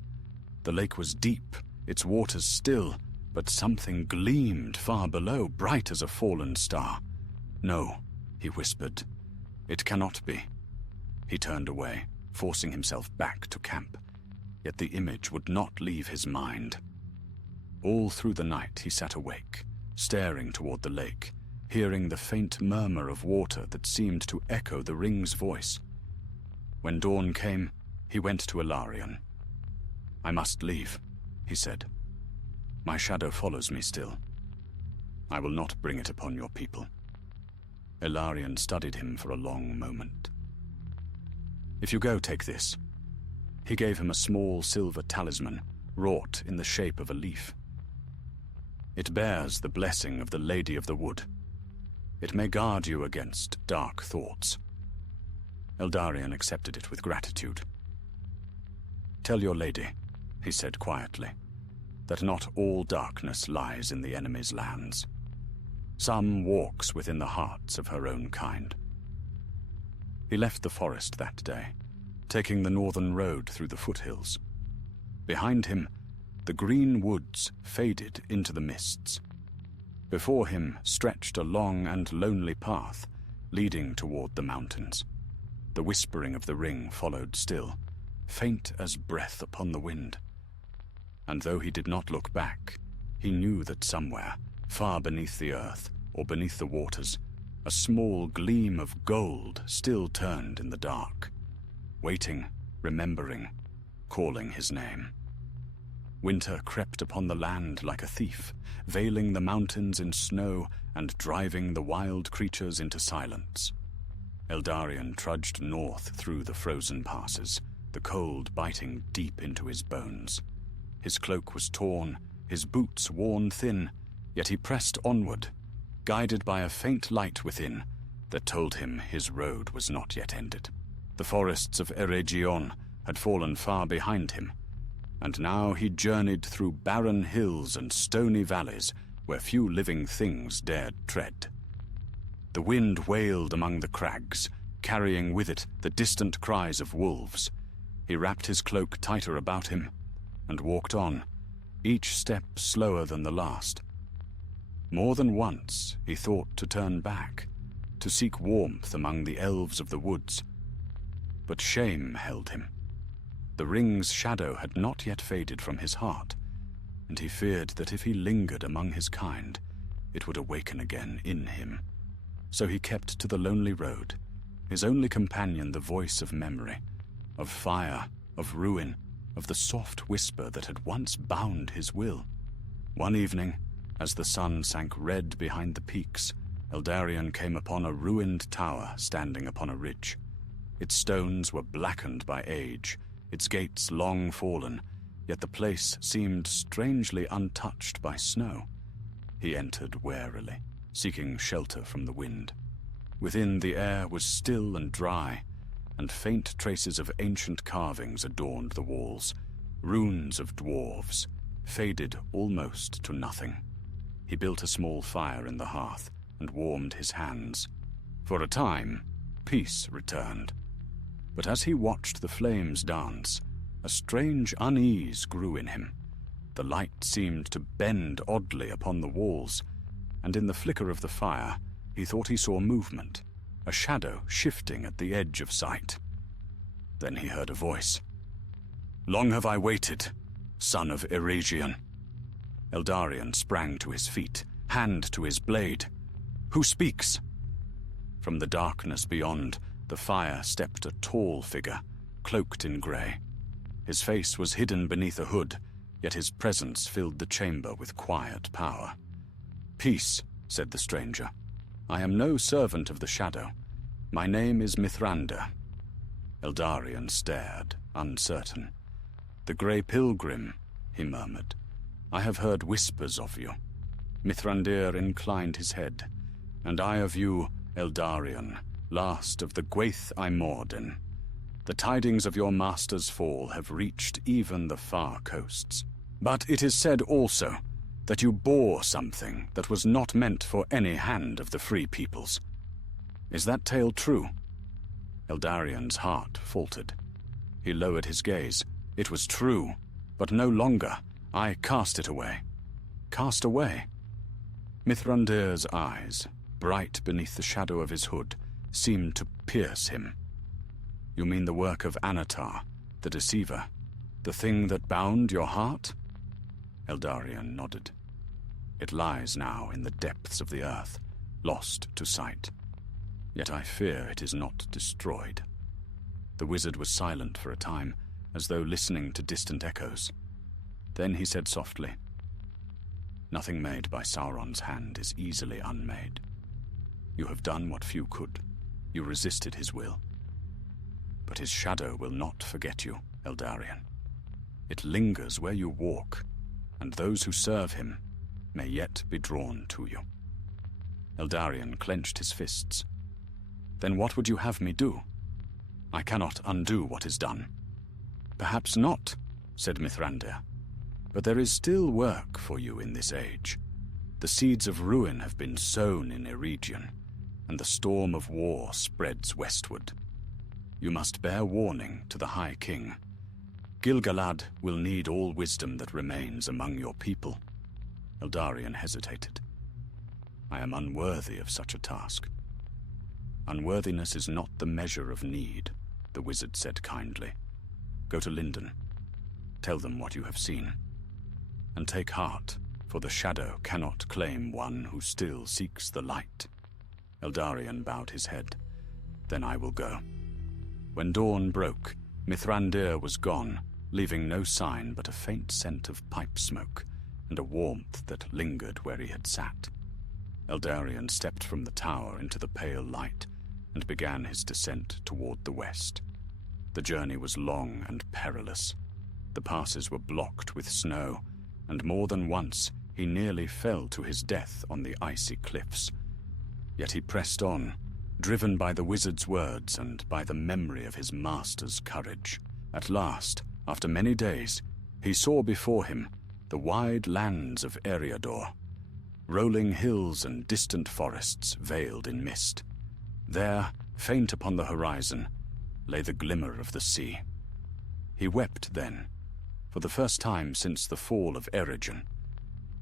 The lake was deep, its waters still, but something gleamed far below, bright as a fallen star. "No," he whispered. "It cannot be." He turned away, forcing himself back to camp. Yet the image would not leave his mind. All through the night he sat awake, staring toward the lake, hearing the faint murmur of water that seemed to echo the ring's voice. When dawn came, he went to Elarion. "I must leave," he said. "My shadow follows me still. I will not bring it upon your people." Elarion studied him for a long moment. "If you go, take this." He gave him a small silver talisman, wrought in the shape of a leaf. "It bears the blessing of the Lady of the Wood. It may guard you against dark thoughts." Eldarion accepted it with gratitude. "Tell your lady," he said quietly, "that not all darkness lies in the enemy's lands. Some walks within the hearts of her own kind." He left the forest that day, taking the northern road through the foothills. Behind him, the green woods faded into the mists. Before him stretched a long and lonely path, leading toward the mountains. The whispering of the ring followed still, faint as breath upon the wind. And though he did not look back, he knew that somewhere, far beneath the earth or beneath the waters, a small gleam of gold still turned in the dark, waiting, remembering, calling his name. Winter crept upon the land like a thief, veiling the mountains in snow and driving the wild creatures into silence. Eldarion trudged north through the frozen passes, the cold biting deep into his bones. His cloak was torn, his boots worn thin, yet he pressed onward, guided by a faint light within that told him his road was not yet ended. The forests of Eregion had fallen far behind him, and now he journeyed through barren hills and stony valleys where few living things dared tread. The wind wailed among the crags, carrying with it the distant cries of wolves. He wrapped his cloak tighter about him and walked on, each step slower than the last. More than once he thought to turn back, to seek warmth among the elves of the woods. But shame held him. The ring's shadow had not yet faded from his heart, and he feared that if he lingered among his kind, it would awaken again in him. So he kept to the lonely road, his only companion the voice of memory, of fire, of ruin, of the soft whisper that had once bound his will. One evening, as the sun sank red behind the peaks, Eldarion came upon a ruined tower standing upon a ridge. Its stones were blackened by age, its gates long fallen, yet the place seemed strangely untouched by snow. He entered warily, seeking shelter from the wind. Within, the air was still and dry, and faint traces of ancient carvings adorned the walls, runes of dwarves, faded almost to nothing. He built a small fire in the hearth and warmed his hands. For a time, peace returned. But as he watched the flames dance, a strange unease grew in him. The light seemed to bend oddly upon the walls, and in the flicker of the fire, he thought he saw movement, a shadow shifting at the edge of sight. Then he heard a voice. "Long have I waited, son of Eregion." Eldarion sprang to his feet, hand to his blade. "Who speaks?" From the darkness beyond, the fire stepped a tall figure, cloaked in grey. His face was hidden beneath a hood, yet his presence filled the chamber with quiet power. "Peace," said the stranger. "I am no servant of the shadow. My name is Mithrandir." Eldarion stared, uncertain. "The Grey Pilgrim," he murmured. "I have heard whispers of you." Mithrandir inclined his head. "And I of you, Eldarion, last of the Gwaith Imorden. The tidings of your master's fall have reached even the far coasts. But it is said also that you bore something that was not meant for any hand of the free peoples. Is that tale true?" Eldarion's heart faltered. He lowered his gaze. "It was true, but no longer. I cast it away." "Cast away?" Mithrandir's eyes, bright beneath the shadow of his hood, seemed to pierce him. "You mean the work of Anatar, the deceiver, the thing that bound your heart?" Eldarion nodded. "It lies now in the depths of the earth, lost to sight. Yet I fear it is not destroyed." The wizard was silent for a time, as though listening to distant echoes. Then he said softly, "Nothing made by Sauron's hand is easily unmade. You have done what few could. You resisted his will. But his shadow will not forget you, Eldarion. It lingers where you walk, and those who serve him may yet be drawn to you." Eldarion clenched his fists. "Then what would you have me do? I cannot undo what is done." "Perhaps not," said Mithrandir. "But there is still work for you in this age. The seeds of ruin have been sown in Eregion, and the storm of war spreads westward. You must bear warning to the High King. Gil-galad will need all wisdom that remains among your people." Eldarion hesitated. "I am unworthy of such a task." "Unworthiness is not the measure of need," the wizard said kindly. "Go to Lindon. Tell them what you have seen. And take heart, for the shadow cannot claim one who still seeks the light." Eldarion bowed his head. "Then I will go." When dawn broke, Mithrandir was gone, leaving no sign but a faint scent of pipe smoke and a warmth that lingered where he had sat. Eldarion stepped from the tower into the pale light and began his descent toward the west. The journey was long and perilous. The passes were blocked with snow, and more than once he nearly fell to his death on the icy cliffs. Yet he pressed on, driven by the wizard's words and by the memory of his master's courage. At last, after many days, he saw before him the wide lands of Eriador, rolling hills and distant forests veiled in mist. There, faint upon the horizon, lay the glimmer of the sea. He wept then, for the first time since the fall of Eregion.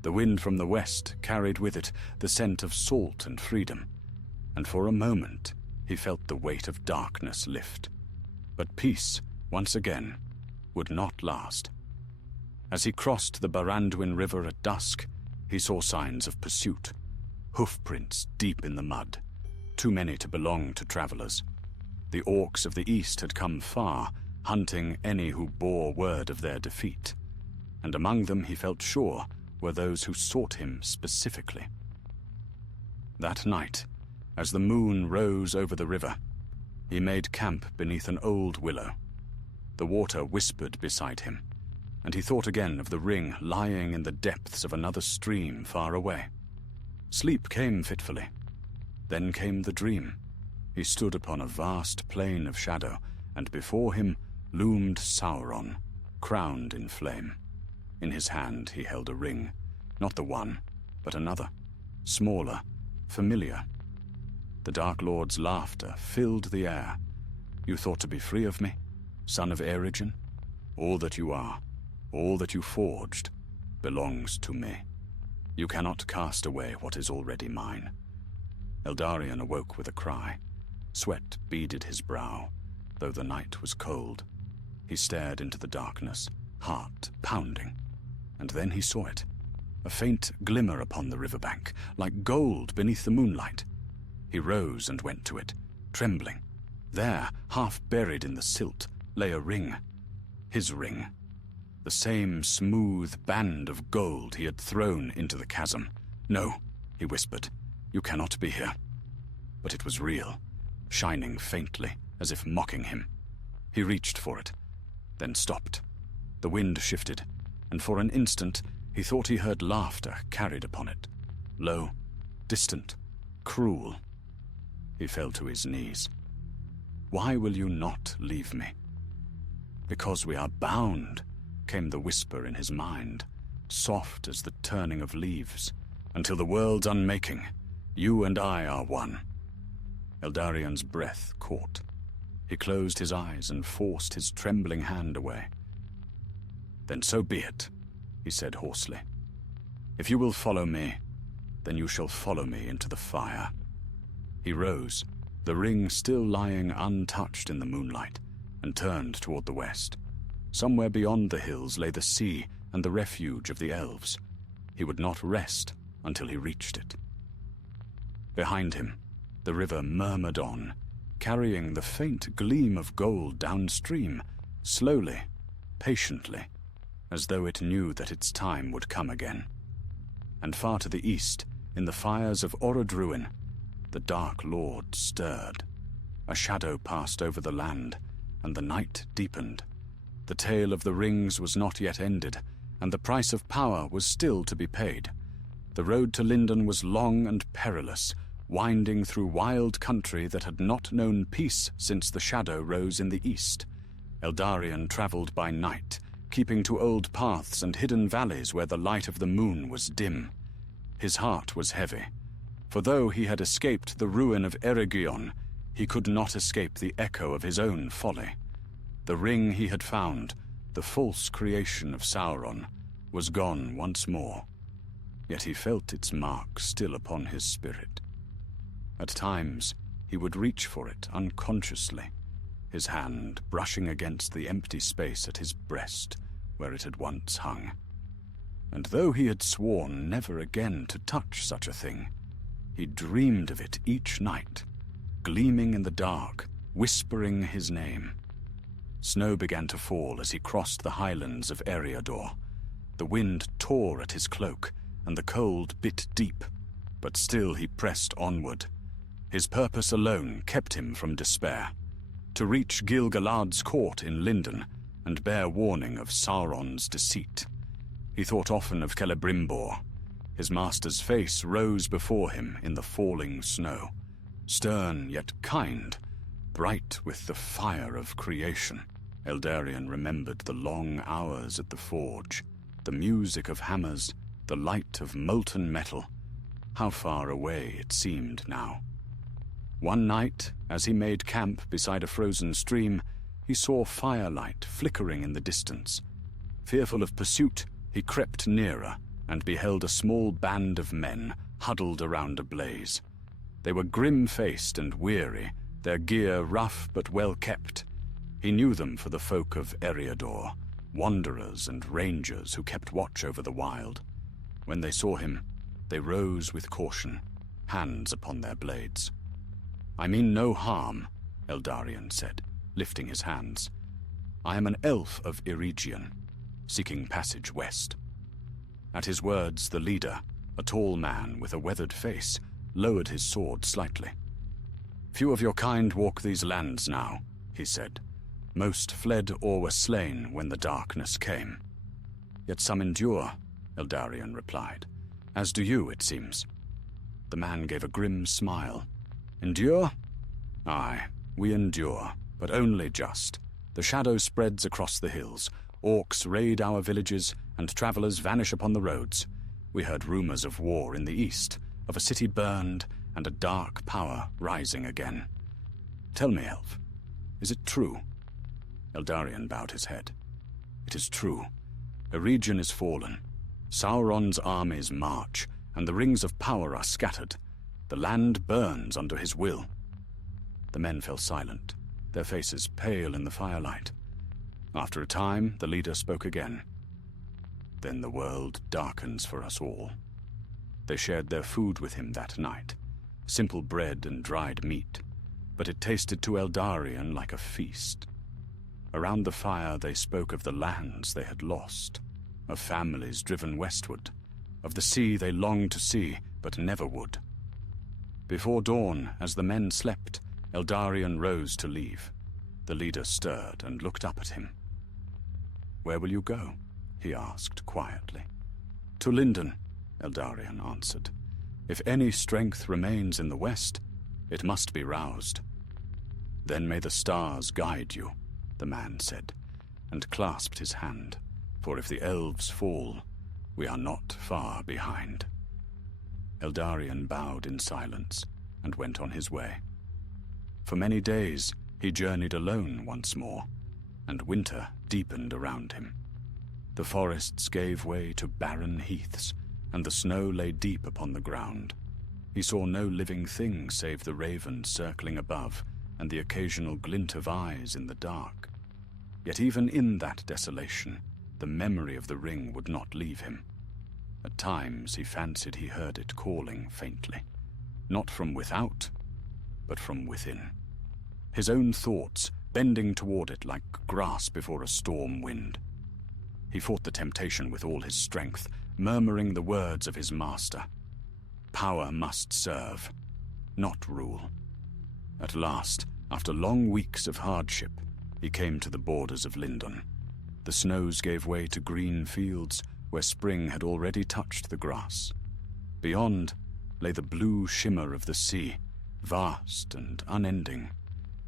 The wind from the west carried with it the scent of salt and freedom, and for a moment he felt the weight of darkness lift. But peace, once again, would not last. As he crossed the Barandwin River at dusk, he saw signs of pursuit, hoofprints deep in the mud, too many to belong to travelers. The orcs of the east had come far, hunting any who bore word of their defeat, and among them he felt sure were those who sought him specifically. That night, as the moon rose over the river, He made camp beneath an old willow. The water whispered beside him, and he thought again of the ring lying in the depths of another stream far away. Sleep came fitfully. Then came the dream. He stood upon a vast plain of shadow, and before him loomed Sauron, crowned in flame. In his hand he held a ring, not the one, but another, smaller, familiar. The Dark Lord's laughter filled the air. You thought to be free of me, son of Eredin? All that you are, all that you forged, belongs to me. You cannot cast away what is already mine. Eldarion awoke with a cry. Sweat beaded his brow, though the night was cold. He stared into the darkness, heart pounding. And then he saw it, a faint glimmer upon the riverbank, like gold beneath the moonlight. He rose and went to it, trembling. There, half buried in the silt, lay a ring. His ring. The same smooth band of gold he had thrown into the chasm. No, he whispered, you cannot be here. But it was real, shining faintly, as if mocking him. He reached for it, then stopped. The wind shifted, and for an instant he thought he heard laughter carried upon it. Low, distant, cruel. He fell to his knees. Why will you not leave me? Because we are bound, came the whisper in his mind, soft as the turning of leaves. Until the world's unmaking, you and I are one. Eldarion's breath caught. He closed his eyes and forced his trembling hand away. Then so be it, he said hoarsely. If you will follow me, then you shall follow me into the fire. He rose, the ring still lying untouched in the moonlight, and turned toward the west. Somewhere beyond the hills lay the sea and the refuge of the elves. He would not rest until he reached it. Behind him, the river murmured on, carrying the faint gleam of gold downstream, slowly, patiently, as though it knew that its time would come again. And far to the east, in the fires of Orodruin, the Dark Lord stirred. A shadow passed over the land, and the night deepened. The tale of the rings was not yet ended, and the price of power was still to be paid. The road to Lindon was long and perilous, winding through wild country that had not known peace since the shadow rose in the east. Eldarion travelled by night, keeping to old paths and hidden valleys where the light of the moon was dim. His heart was heavy, for though he had escaped the ruin of Eregion, he could not escape the echo of his own folly. The ring he had found, the false creation of Sauron, was gone once more, yet he felt its mark still upon his spirit. At times, he would reach for it unconsciously, his hand brushing against the empty space at his breast where it had once hung. And though he had sworn never again to touch such a thing, he dreamed of it each night, gleaming in the dark, whispering his name. Snow began to fall as he crossed the highlands of Eriador. The wind tore at his cloak, and the cold bit deep, but still he pressed onward. His purpose alone kept him from despair, to reach Gil-galad's court in Lindon and bear warning of Sauron's deceit. He thought often of Celebrimbor. His master's face rose before him in the falling snow, stern yet kind, bright with the fire of creation. Eldarion remembered the long hours at the forge, the music of hammers, the light of molten metal. How far away it seemed now. One night, as he made camp beside a frozen stream, he saw firelight flickering in the distance. Fearful of pursuit, he crept nearer and beheld a small band of men huddled around a blaze. They were grim-faced and weary, their gear rough but well kept. He knew them for the folk of Eriador, wanderers and rangers who kept watch over the wild. When they saw him, they rose with caution, hands upon their blades. "I mean no harm," Eldarion said, lifting his hands. "I am an elf of Eregion, seeking passage west." At his words, the leader, a tall man with a weathered face, lowered his sword slightly. Few of your kind walk these lands now, he said. Most fled or were slain when the darkness came. Yet some endure, Eldarion replied. As do you, it seems. The man gave a grim smile. Endure? Aye, we endure, but only just. The shadow spreads across the hills. Orcs raid our villages, and travelers vanish upon the roads. We heard rumors of war in the east, of a city burned, and a dark power rising again. Tell me, Elf, is it true? Eldarion bowed his head. It is true. A region is fallen. Sauron's armies march, and the rings of power are scattered. The land burns under his will. The men fell silent, their faces pale in the firelight. After a time, the leader spoke again. Then the world darkens for us all. They shared their food with him that night, simple bread and dried meat, but it tasted to Eldarion like a feast. Around the fire they spoke of the lands they had lost, of families driven westward, of the sea they longed to see but never would. Before dawn, as the men slept, Eldarion rose to leave. The leader stirred and looked up at him. "Where will you go?" he asked quietly. "To Lindon," Eldarion answered. "If any strength remains in the west, it must be roused." "Then may the stars guide you," the man said, and clasped his hand, "for if the elves fall, we are not far behind." Eldarion bowed in silence and went on his way. For many days he journeyed alone once more, and winter deepened around him. The forests gave way to barren heaths, and the snow lay deep upon the ground. He saw no living thing save the ravens circling above, and the occasional glint of eyes in the dark. Yet even in that desolation, the memory of the ring would not leave him. At times he fancied he heard it calling faintly, not from without, but from within. His own thoughts bending toward it like grass before a storm wind. He fought the temptation with all his strength, murmuring the words of his master. Power must serve, not rule. At last, after long weeks of hardship, he came to the borders of Lindon. The snows gave way to green fields where spring had already touched the grass. Beyond lay the blue shimmer of the sea, vast and unending.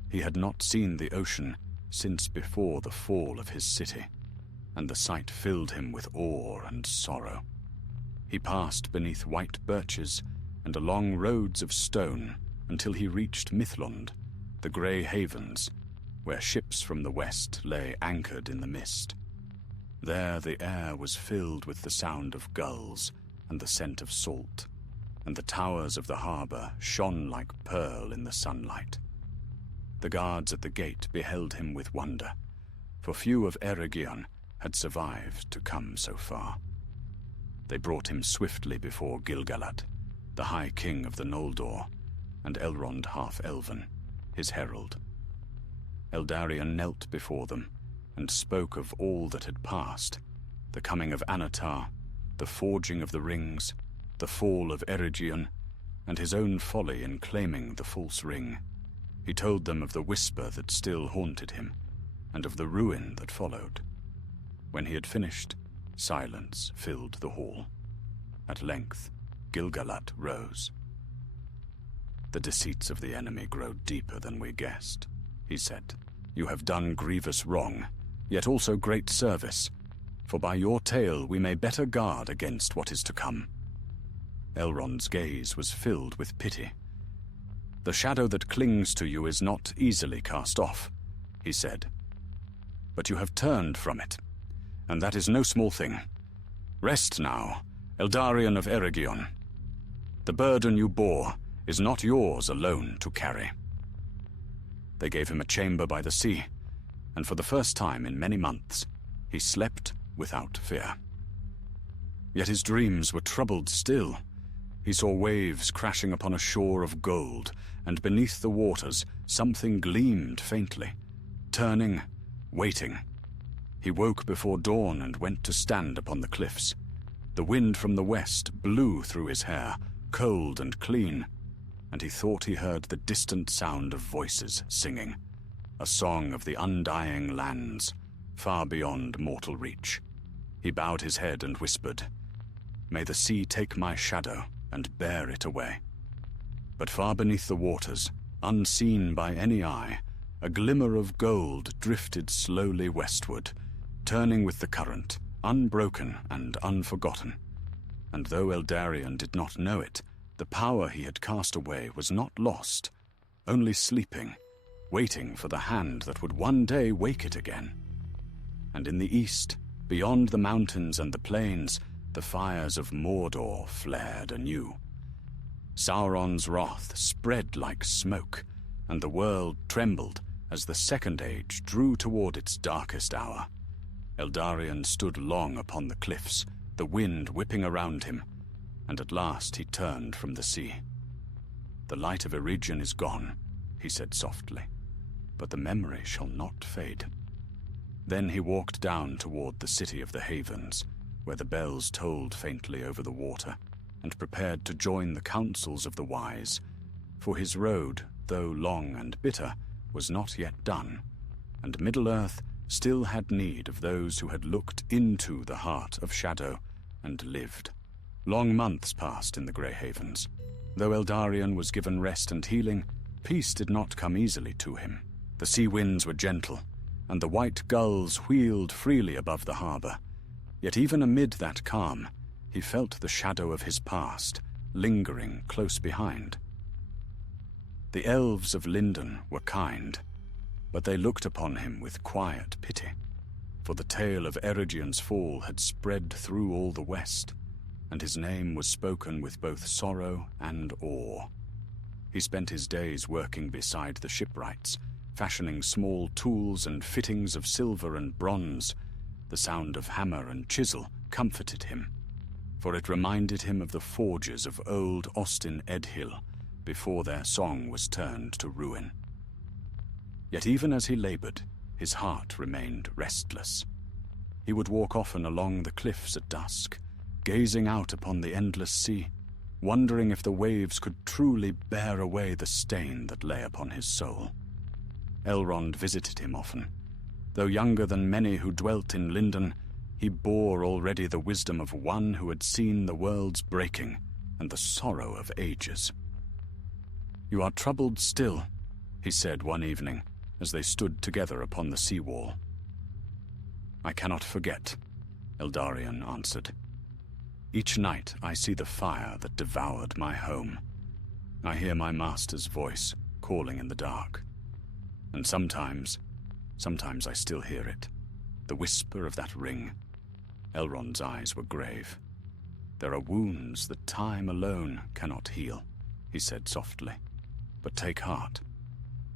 He had not seen the ocean since before the fall of his city, and the sight filled him with awe and sorrow. He passed beneath white birches and along roads of stone until he reached Mithlond, the grey havens, where ships from the west lay anchored in the mist. There the air was filled with the sound of gulls and the scent of salt, and the towers of the harbour shone like pearl in the sunlight. The guards at the gate beheld him with wonder, for few of Eregion had survived to come so far. They brought him swiftly before Gilgalad, the High King of the Noldor, and Elrond Half-Elven, his herald. Eldarion knelt before them and spoke of all that had passed, the coming of Anatar, the forging of the rings, the fall of Eregion, and his own folly in claiming the false ring. He told them of the whisper that still haunted him, and of the ruin that followed. When he had finished, silence filled the hall. At length, Gilgalad rose. "The deceits of the enemy grow deeper than we guessed," he said. "You have done grievous wrong, yet also great service, for by your tale we may better guard against what is to come." Elrond's gaze was filled with pity. "The shadow that clings to you is not easily cast off," he said. "But you have turned from it, and that is no small thing. Rest now, Eldarion of Eregion. The burden you bore is not yours alone to carry." They gave him a chamber by the sea, and for the first time in many months, he slept without fear. Yet his dreams were troubled still. He saw waves crashing upon a shore of gold, and beneath the waters something gleamed faintly, turning, waiting. He woke before dawn and went to stand upon the cliffs. The wind from the west blew through his hair, cold and clean. and he thought he heard the distant sound of voices singing, a song of the undying lands, far beyond mortal reach. He bowed his head and whispered, "May the sea take my shadow and bear it away." But far beneath the waters, unseen by any eye, a glimmer of gold drifted slowly westward, turning with the current, unbroken and unforgotten. And though Eldarion did not know it, the power he had cast away was not lost, only sleeping, waiting for the hand that would one day wake it again. And in the east, beyond the mountains and the plains, the fires of Mordor flared anew. Sauron's wrath spread like smoke, and the world trembled as the Second Age drew toward its darkest hour. Eldarion stood long upon the cliffs, the wind whipping around him, and at last he turned from the sea. "The light of Eregion is gone," he said softly, "but the memory shall not fade." Then he walked down toward the city of the Havens, where the bells tolled faintly over the water, and prepared to join the councils of the wise, for his road, though long and bitter, was not yet done, and Middle-earth still had need of those who had looked into the heart of shadow and lived. Long months passed in the Grey Havens. Though Eldarion was given rest and healing, peace did not come easily to him. The sea winds were gentle, and the white gulls wheeled freely above the harbor. Yet even amid that calm, he felt the shadow of his past lingering close behind. The elves of Lindon were kind, but they looked upon him with quiet pity, for the tale of Eregion's fall had spread through all the West, and his name was spoken with both sorrow and awe. He spent his days working beside the shipwrights, fashioning small tools and fittings of silver and bronze. The sound of hammer and chisel comforted him, for it reminded him of the forges of old Austin Edhill before their song was turned to ruin. Yet even as he labored, his heart remained restless. He would walk often along the cliffs at dusk, gazing out upon the endless sea, wondering if the waves could truly bear away the stain that lay upon his soul. Elrond visited him often. Though younger than many who dwelt in Lindon, he bore already the wisdom of one who had seen the world's breaking and the sorrow of ages. "You are troubled still," he said one evening, as they stood together upon the seawall. "I cannot forget," Eldarion answered. "Each night I see the fire that devoured my home. I hear my master's voice calling in the dark. And sometimes I still hear it, the whisper of that ring." Elrond's eyes were grave. "There are wounds that time alone cannot heal," he said softly. "But take heart.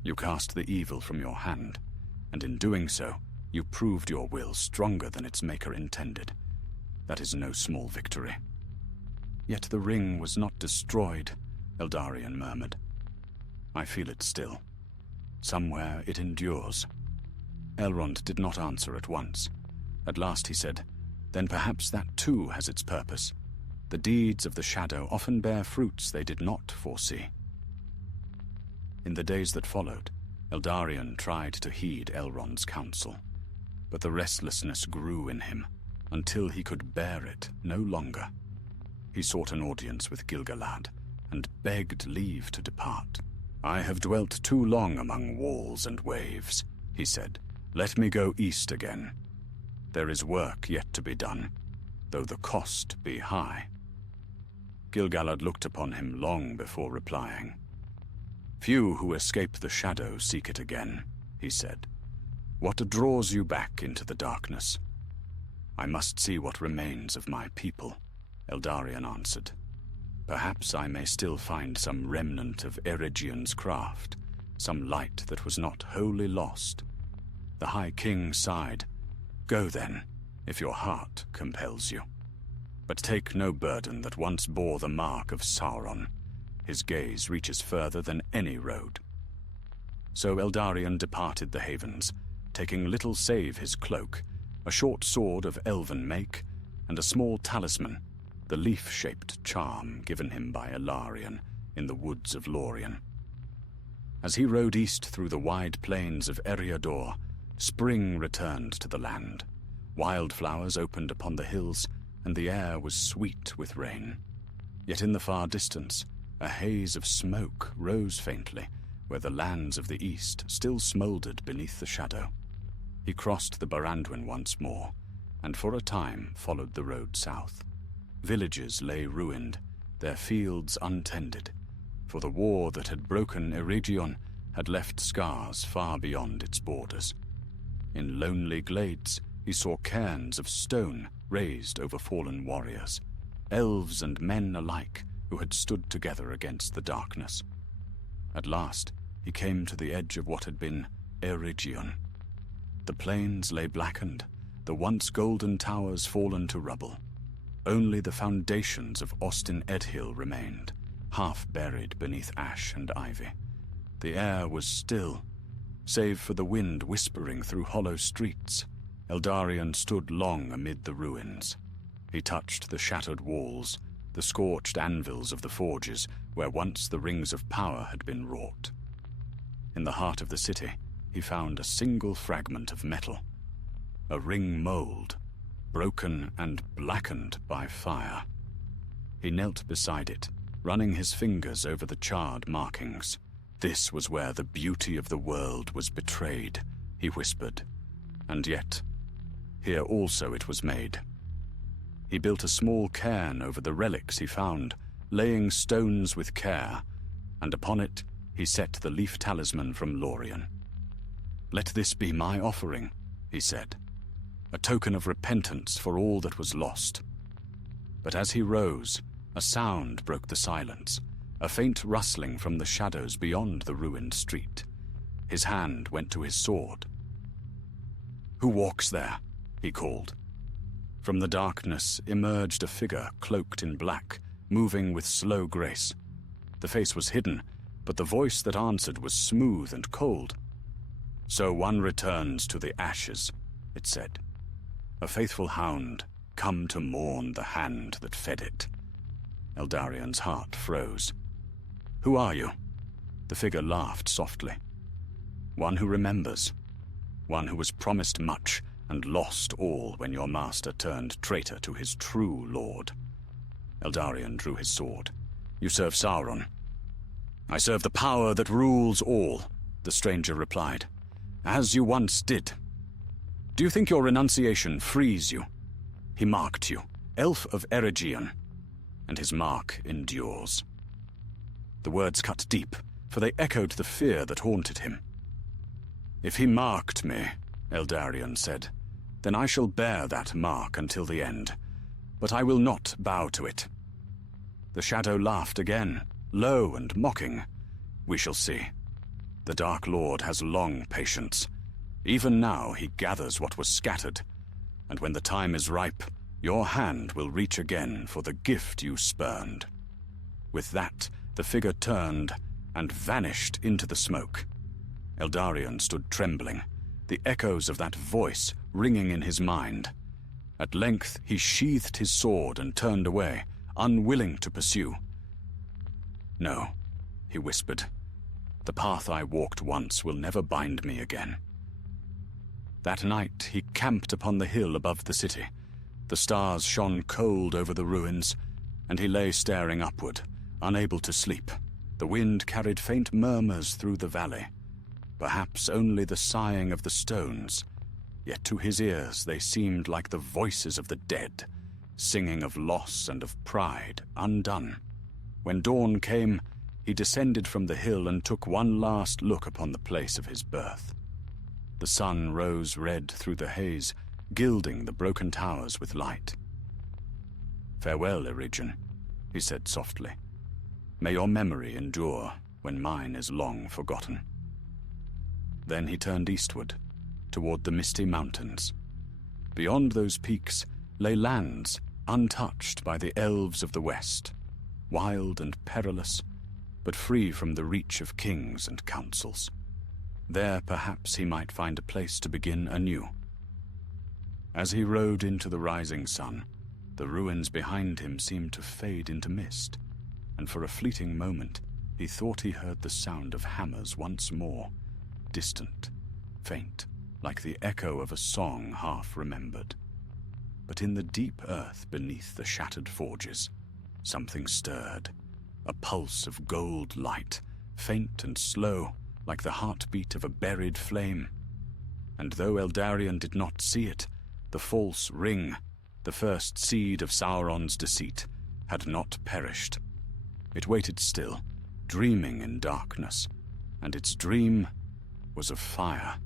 You cast the evil from your hand, and in doing so, you proved your will stronger than its maker intended. That is no small victory." "Yet the ring was not destroyed," Eldarion murmured. "I feel it still. Somewhere it endures." Elrond did not answer at once. At last he said, "Then perhaps that too has its purpose. The deeds of the shadow often bear fruits they did not foresee." In the days that followed, Eldarion tried to heed Elrond's counsel, but the restlessness grew in him until he could bear it no longer. He sought an audience with Gil-galad and begged leave to depart. "I have dwelt too long among walls and waves," he said. "Let me go east again. There is work yet to be done, though the cost be high." Gil-galad looked upon him long before replying. "Few who escape the shadow seek it again," he said. "What draws you back into the darkness?" "I must see what remains of my people," Eldarion answered. "Perhaps I may still find some remnant of Eregion's craft, some light that was not wholly lost." The High King sighed. "Go then, if your heart compels you. But take no burden that once bore the mark of Sauron. His gaze reaches further than any road." So Eldarion departed the Havens, taking little save his cloak, a short sword of elven make, and a small talisman, the leaf-shaped charm given him by Elarion, in the woods of Lorien. As he rode east through the wide plains of Eriador, spring returned to the land. Wildflowers opened upon the hills, and the air was sweet with rain. Yet in the far distance, a haze of smoke rose faintly, where the lands of the east still smouldered beneath the shadow. He crossed the Barandwin once more, and for a time followed the road south. Villages lay ruined, their fields untended, for the war that had broken Eregion had left scars far beyond its borders. In lonely glades, he saw cairns of stone raised over fallen warriors, elves and men alike who had stood together against the darkness. At last, he came to the edge of what had been Eregion. The plains lay blackened, the once golden towers fallen to rubble. Only the foundations of Austin Edhill remained, half buried beneath ash and ivy. The air was still, save for the wind whispering through hollow streets. Eldarion stood long amid the ruins. He touched the shattered walls, the scorched anvils of the forges where once the rings of power had been wrought. In the heart of the city, he found a single fragment of metal, a ring mold, broken and blackened by fire. He knelt beside it, running his fingers over the charred markings. This was where the beauty of the world was betrayed, he whispered, and yet, here also it was made. He built a small cairn over the relics he found, laying stones with care, and upon it he set the leaf talisman from Lorien. "Let this be my offering," he said, "a token of repentance for all that was lost." But as he rose, a sound broke the silence, a faint rustling from the shadows beyond the ruined street. His hand went to his sword. "Who walks there?" he called. From the darkness emerged a figure cloaked in black, moving with slow grace. The face was hidden, but the voice that answered was smooth and cold. "So one returns to the ashes," it said. "A faithful hound, come to mourn the hand that fed it." Eldarion's heart froze. "Who are you?" The figure laughed softly. "One who remembers. One who was promised much and lost all when your master turned traitor to his true lord." Eldarion drew his sword. "You serve Sauron." "I serve the power that rules all," the stranger replied, "as you once did. Do you think your renunciation frees you? He marked you, elf of Eregion, and his mark endures." The words cut deep, for they echoed the fear that haunted him. "If he marked me," Eldarion said, "then I shall bear that mark until the end, but I will not bow to it." The shadow laughed again, low and mocking. "We shall see. The Dark Lord has long patience. Even now he gathers what was scattered, and when the time is ripe, your hand will reach again for the gift you spurned." With that, the figure turned and vanished into the smoke. Eldarion stood trembling, the echoes of that voice ringing in his mind. At length he sheathed his sword and turned away, unwilling to pursue. "No," he whispered. "The path I walked once will never bind me again." That night he camped upon the hill above the city. The stars shone cold over the ruins, and he lay staring upward, unable to sleep. The wind carried faint murmurs through the valley, perhaps only the sighing of the stones, yet to his ears they seemed like the voices of the dead, singing of loss and of pride undone. When dawn came, he descended from the hill and took one last look upon the place of his birth. The sun rose red through the haze, gilding the broken towers with light. "Farewell, Eregion," he said softly. "May your memory endure when mine is long forgotten." Then he turned eastward, toward the misty mountains. Beyond those peaks lay lands untouched by the elves of the west, wild and perilous, but free from the reach of kings and councils. There perhaps he might find a place to begin anew. As he rode into the rising sun, the ruins behind him seemed to fade into mist. and for a fleeting moment he thought he heard the sound of hammers once more, distant, faint, like the echo of a song half remembered. But in the deep earth beneath the shattered forges, something stirred, a pulse of gold light, faint and slow, like the heartbeat of a buried flame. And though Eldarion did not see it, the false ring, the first seed of Sauron's deceit, had not perished. It waited still, dreaming in darkness, and its dream was of fire.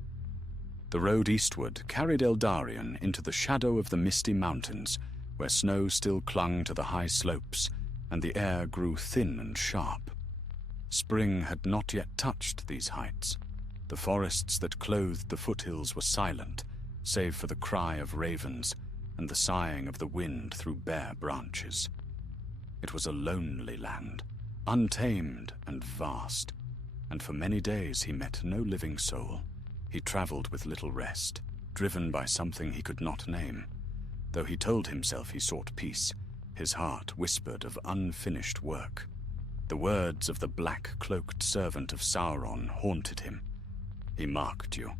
The road eastward carried Eldarion into the shadow of the misty mountains, where snow still clung to the high slopes, and the air grew thin and sharp. Spring had not yet touched these heights. The forests that clothed the foothills were silent, save for the cry of ravens and the sighing of the wind through bare branches. It was a lonely land, untamed and vast, and for many days he met no living soul. He traveled with little rest, driven by something he could not name. Though he told himself he sought peace, his heart whispered of unfinished work. The words of the black-cloaked servant of Sauron haunted him. He marked you,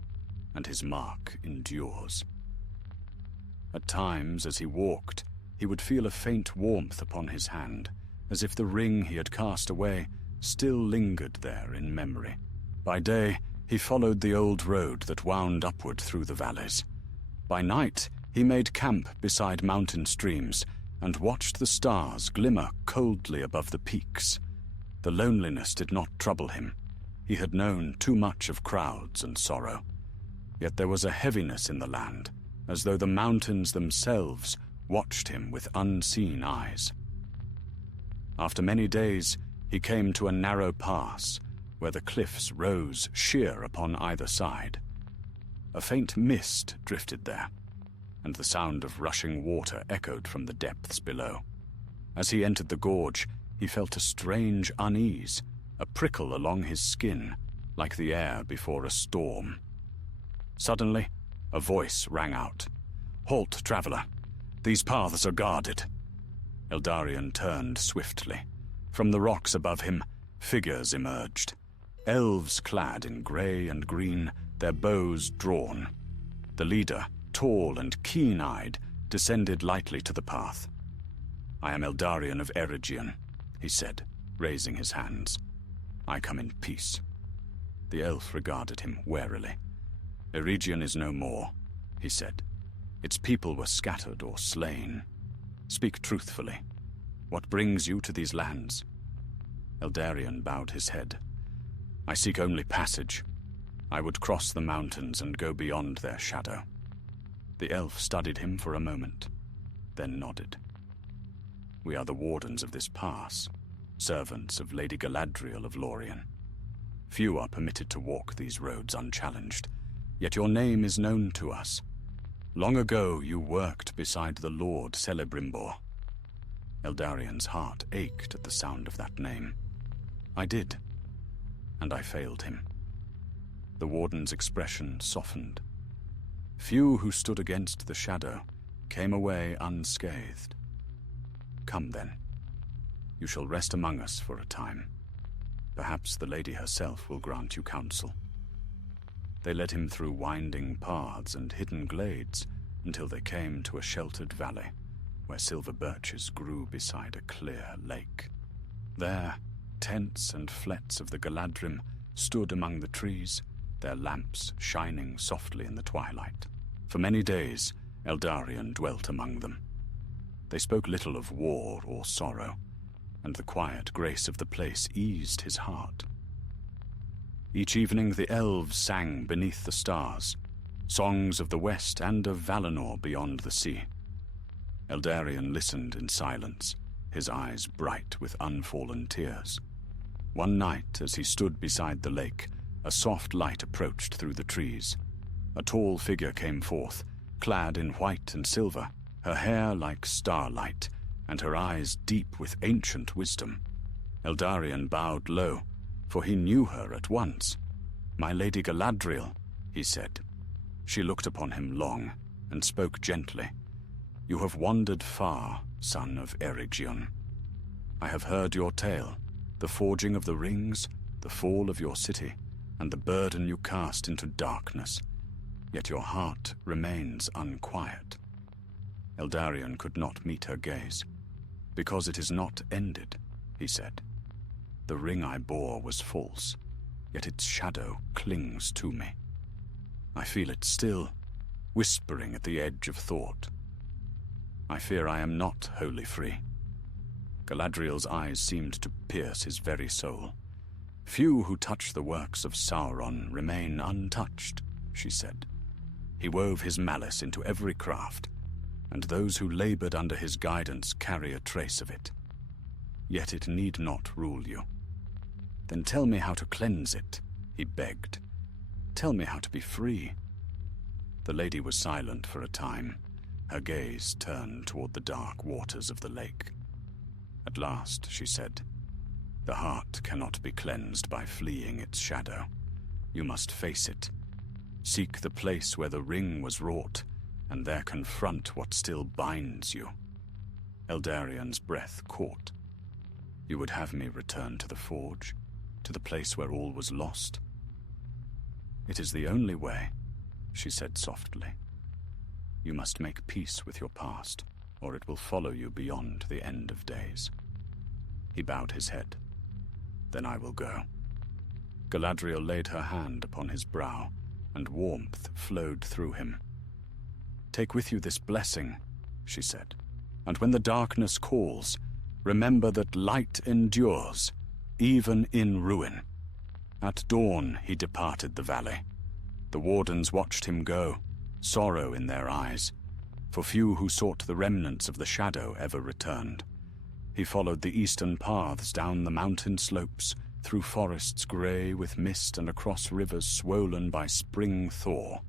and his mark endures. At times, as he walked, he would feel a faint warmth upon his hand, as if the ring he had cast away still lingered there in memory. By day, he followed the old road that wound upward through the valleys. By night, he made camp beside mountain streams and watched the stars glimmer coldly above the peaks. The loneliness did not trouble him. He had known too much of crowds and sorrow. Yet there was a heaviness in the land, as though the mountains themselves watched him with unseen eyes. After many days, he came to a narrow pass, where the cliffs rose sheer upon either side. A faint mist drifted there, and the sound of rushing water echoed from the depths below. As he entered the gorge, he felt a strange unease, a prickle along his skin, like the air before a storm. Suddenly, a voice rang out. "Halt, traveler! These paths are guarded." Eldarion turned swiftly. From the rocks above him, figures emerged. Elves clad in grey and green, their bows drawn. The leader, tall and keen-eyed, descended lightly to the path. "I am Eldarion of Eregion," he said, raising his hands. "I come in peace." The elf regarded him warily. "Eregion is no more," he said. "Its people were scattered or slain. Speak truthfully. What brings you to these lands?" Eldarion bowed his head. "I seek only passage. I would cross the mountains and go beyond their shadow." The elf studied him for a moment, then nodded. "We are the wardens of this pass, servants of Lady Galadriel of Lorien. Few are permitted to walk these roads unchallenged, yet your name is known to us. Long ago you worked beside the Lord Celebrimbor." Eldarion's heart ached at the sound of that name. "I did, and I failed him." The warden's expression softened. Few who stood against the shadow came away unscathed. "Come then. You shall rest among us for a time. Perhaps the lady herself will grant you counsel." They led him through winding paths and hidden glades until they came to a sheltered valley where silver birches grew beside a clear lake. There, tents and flets of the Galadrim stood among the trees, their lamps shining softly in the twilight. For many days, Eldarion dwelt among them. They spoke little of war or sorrow, and the quiet grace of the place eased his heart. Each evening the elves sang beneath the stars, songs of the west and of Valinor beyond the sea. Eldarion listened in silence, his eyes bright with unfallen tears. One night, as he stood beside the lake, a soft light approached through the trees. A tall figure came forth, clad in white and silver, her hair like starlight, and her eyes deep with ancient wisdom. Eldarion bowed low, for he knew her at once. "My Lady Galadriel," he said. She looked upon him long, and spoke gently. "You have wandered far, son of Eregion." I have heard your tale, the forging of the rings, the fall of your city, and the burden you cast into darkness. Yet your heart remains unquiet." Eldarion could not meet her gaze. "Because it is not ended," he said. "The ring I bore was false, yet its shadow clings to me. I feel it still, whispering at the edge of thought. I fear I am not wholly free." Galadriel's eyes seemed to pierce his very soul. "Few who touch the works of Sauron remain untouched," she said. "He wove his malice into every craft, and those who labored under his guidance carry a trace of it. Yet it need not rule you." "Then tell me how to cleanse it," he begged. "Tell me how to be free." The lady was silent for a time, her gaze turned toward the dark waters of the lake. At last she said, "The heart cannot be cleansed by fleeing its shadow. You must face it. Seek the place where the ring was wrought, and there confront what still binds you." Eldarion's breath caught. "You would have me return to the forge, to the place where all was lost?" "It is the only way," she said softly. "You must make peace with your past, or it will follow you beyond the end of days." He bowed his head. "Then I will go." Galadriel laid her hand upon his brow, and warmth flowed through him. "Take with you this blessing," she said, "and when the darkness calls, remember that light endures, even in ruin." At dawn he departed the valley. The wardens watched him go, sorrow in their eyes, for few who sought the remnants of the shadow ever returned. He followed the eastern paths down the mountain slopes, through forests grey with mist and across rivers swollen by spring thaw.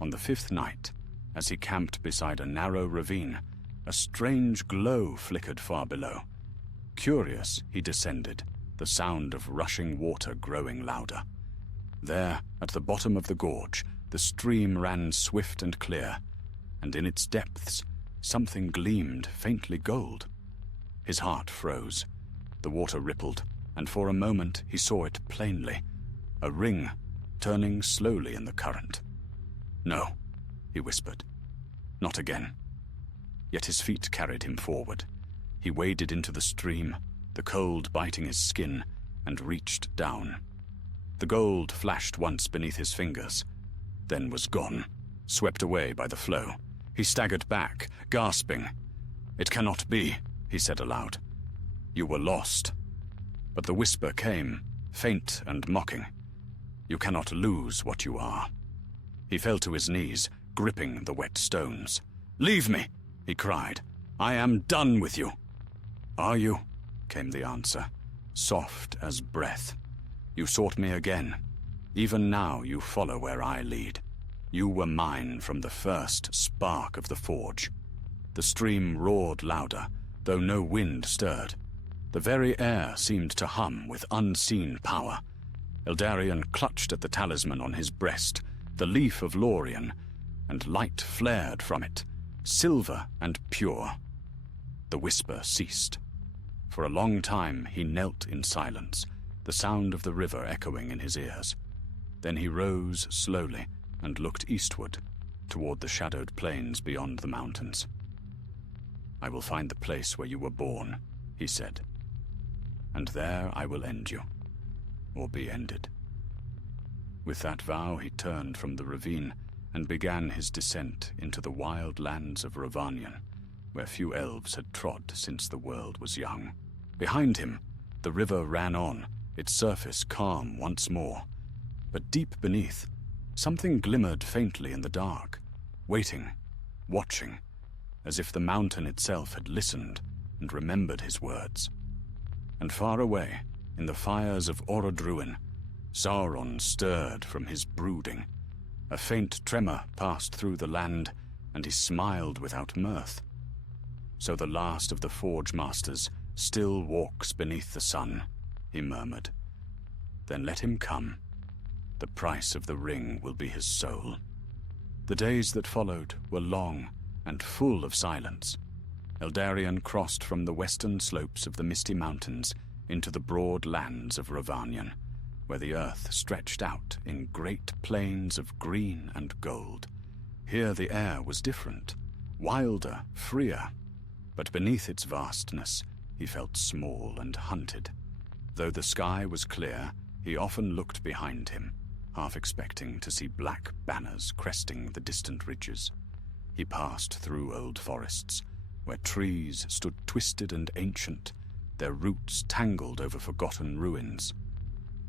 On the 5th night, as he camped beside a narrow ravine, a strange glow flickered far below. Curious, he descended, the sound of rushing water growing louder. There, at the bottom of the gorge, the stream ran swift and clear, and in its depths something gleamed faintly gold. His heart froze. The water rippled, and for a moment he saw it plainly, a ring turning slowly in the current. "No," he whispered. "Not again." Yet his feet carried him forward. He waded into the stream, the cold biting his skin, and reached down. The gold flashed once beneath his fingers, then was gone, swept away by the flow. He staggered back, gasping. "It cannot be," he said aloud. "You were lost." But the whisper came, faint and mocking. "You cannot lose what you are." He fell to his knees, gripping the wet stones. "Leave me," he cried. "I am done with you." "Are you?" came the answer, soft as breath. "You sought me again. Even now you follow where I lead. You were mine from the first spark of the forge." The stream roared louder, though no wind stirred. The very air seemed to hum with unseen power. Eldarion clutched at the talisman on his breast, the leaf of Lorien, and light flared from it, silver and pure. The whisper ceased. For a long time he knelt in silence, the sound of the river echoing in his ears. Then he rose slowly and looked eastward, toward the shadowed plains beyond the mountains. "I will find the place where you were born," he said, "and there I will end you, or be ended." With that vow he turned from the ravine and began his descent into the wild lands of Rhovanion, where few elves had trod since the world was young. Behind him, the river ran on, its surface calm once more. But deep beneath, something glimmered faintly in the dark, waiting, watching, as if the mountain itself had listened and remembered his words. And far away, in the fires of Orodruin, Sauron stirred from his brooding. A faint tremor passed through the land, and he smiled without mirth. "So the last of the Forge Masters still walks beneath the sun," he murmured. "Then let him come. The price of the ring will be his soul." The days that followed were long and full of silence. Eldarion crossed from the western slopes of the Misty Mountains into the broad lands of Ravanion, where the earth stretched out in great plains of green and gold. Here the air was different, wilder, freer, but beneath its vastness he felt small and hunted. Though the sky was clear, he often looked behind him, half expecting to see black banners cresting the distant ridges. He passed through old forests, where trees stood twisted and ancient, their roots tangled over forgotten ruins.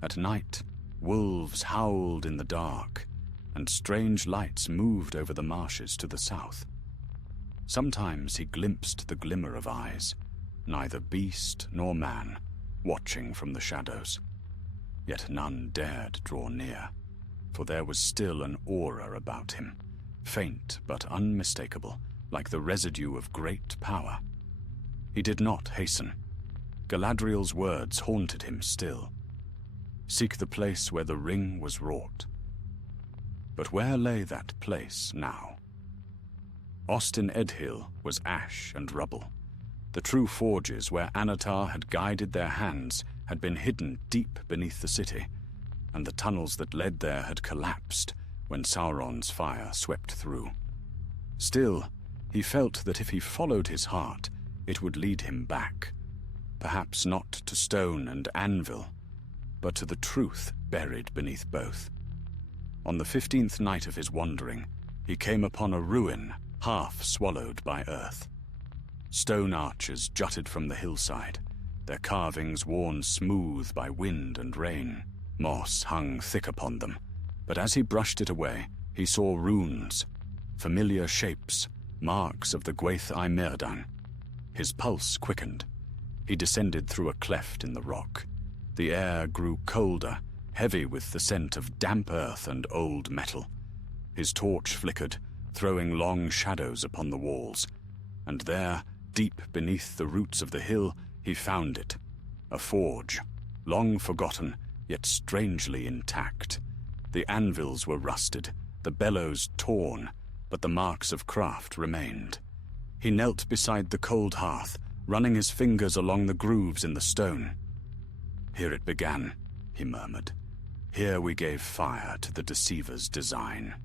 At night, wolves howled in the dark, and strange lights moved over the marshes to the south. Sometimes he glimpsed the glimmer of eyes, neither beast nor man, watching from the shadows. Yet none dared draw near, for there was still an aura about him, faint but unmistakable, like the residue of great power. He did not hasten. Galadriel's words haunted him still. Seek the place where the ring was wrought. But where lay that place now? Ostin Edhill was ash and rubble. The true forges where Anatar had guided their hands had been hidden deep beneath the city, and the tunnels that led there had collapsed when Sauron's fire swept through. Still, he felt that if he followed his heart, it would lead him back, perhaps not to stone and anvil, but to the truth buried beneath both. On the 15th night of his wandering, he came upon a ruin half swallowed by earth. Stone arches jutted from the hillside, their carvings worn smooth by wind and rain. Moss hung thick upon them, but as he brushed it away, he saw runes, familiar shapes, marks of the Gwaith I Merdan. His pulse quickened. He descended through a cleft in the rock. The air grew colder, heavy with the scent of damp earth and old metal. His torch flickered, throwing long shadows upon the walls, and there, deep beneath the roots of the hill, he found it. A forge, long forgotten, yet strangely intact. The anvils were rusted, the bellows torn, but the marks of craft remained. He knelt beside the cold hearth, running his fingers along the grooves in the stone. "Here it began," he murmured. "Here we gave fire to the deceiver's design."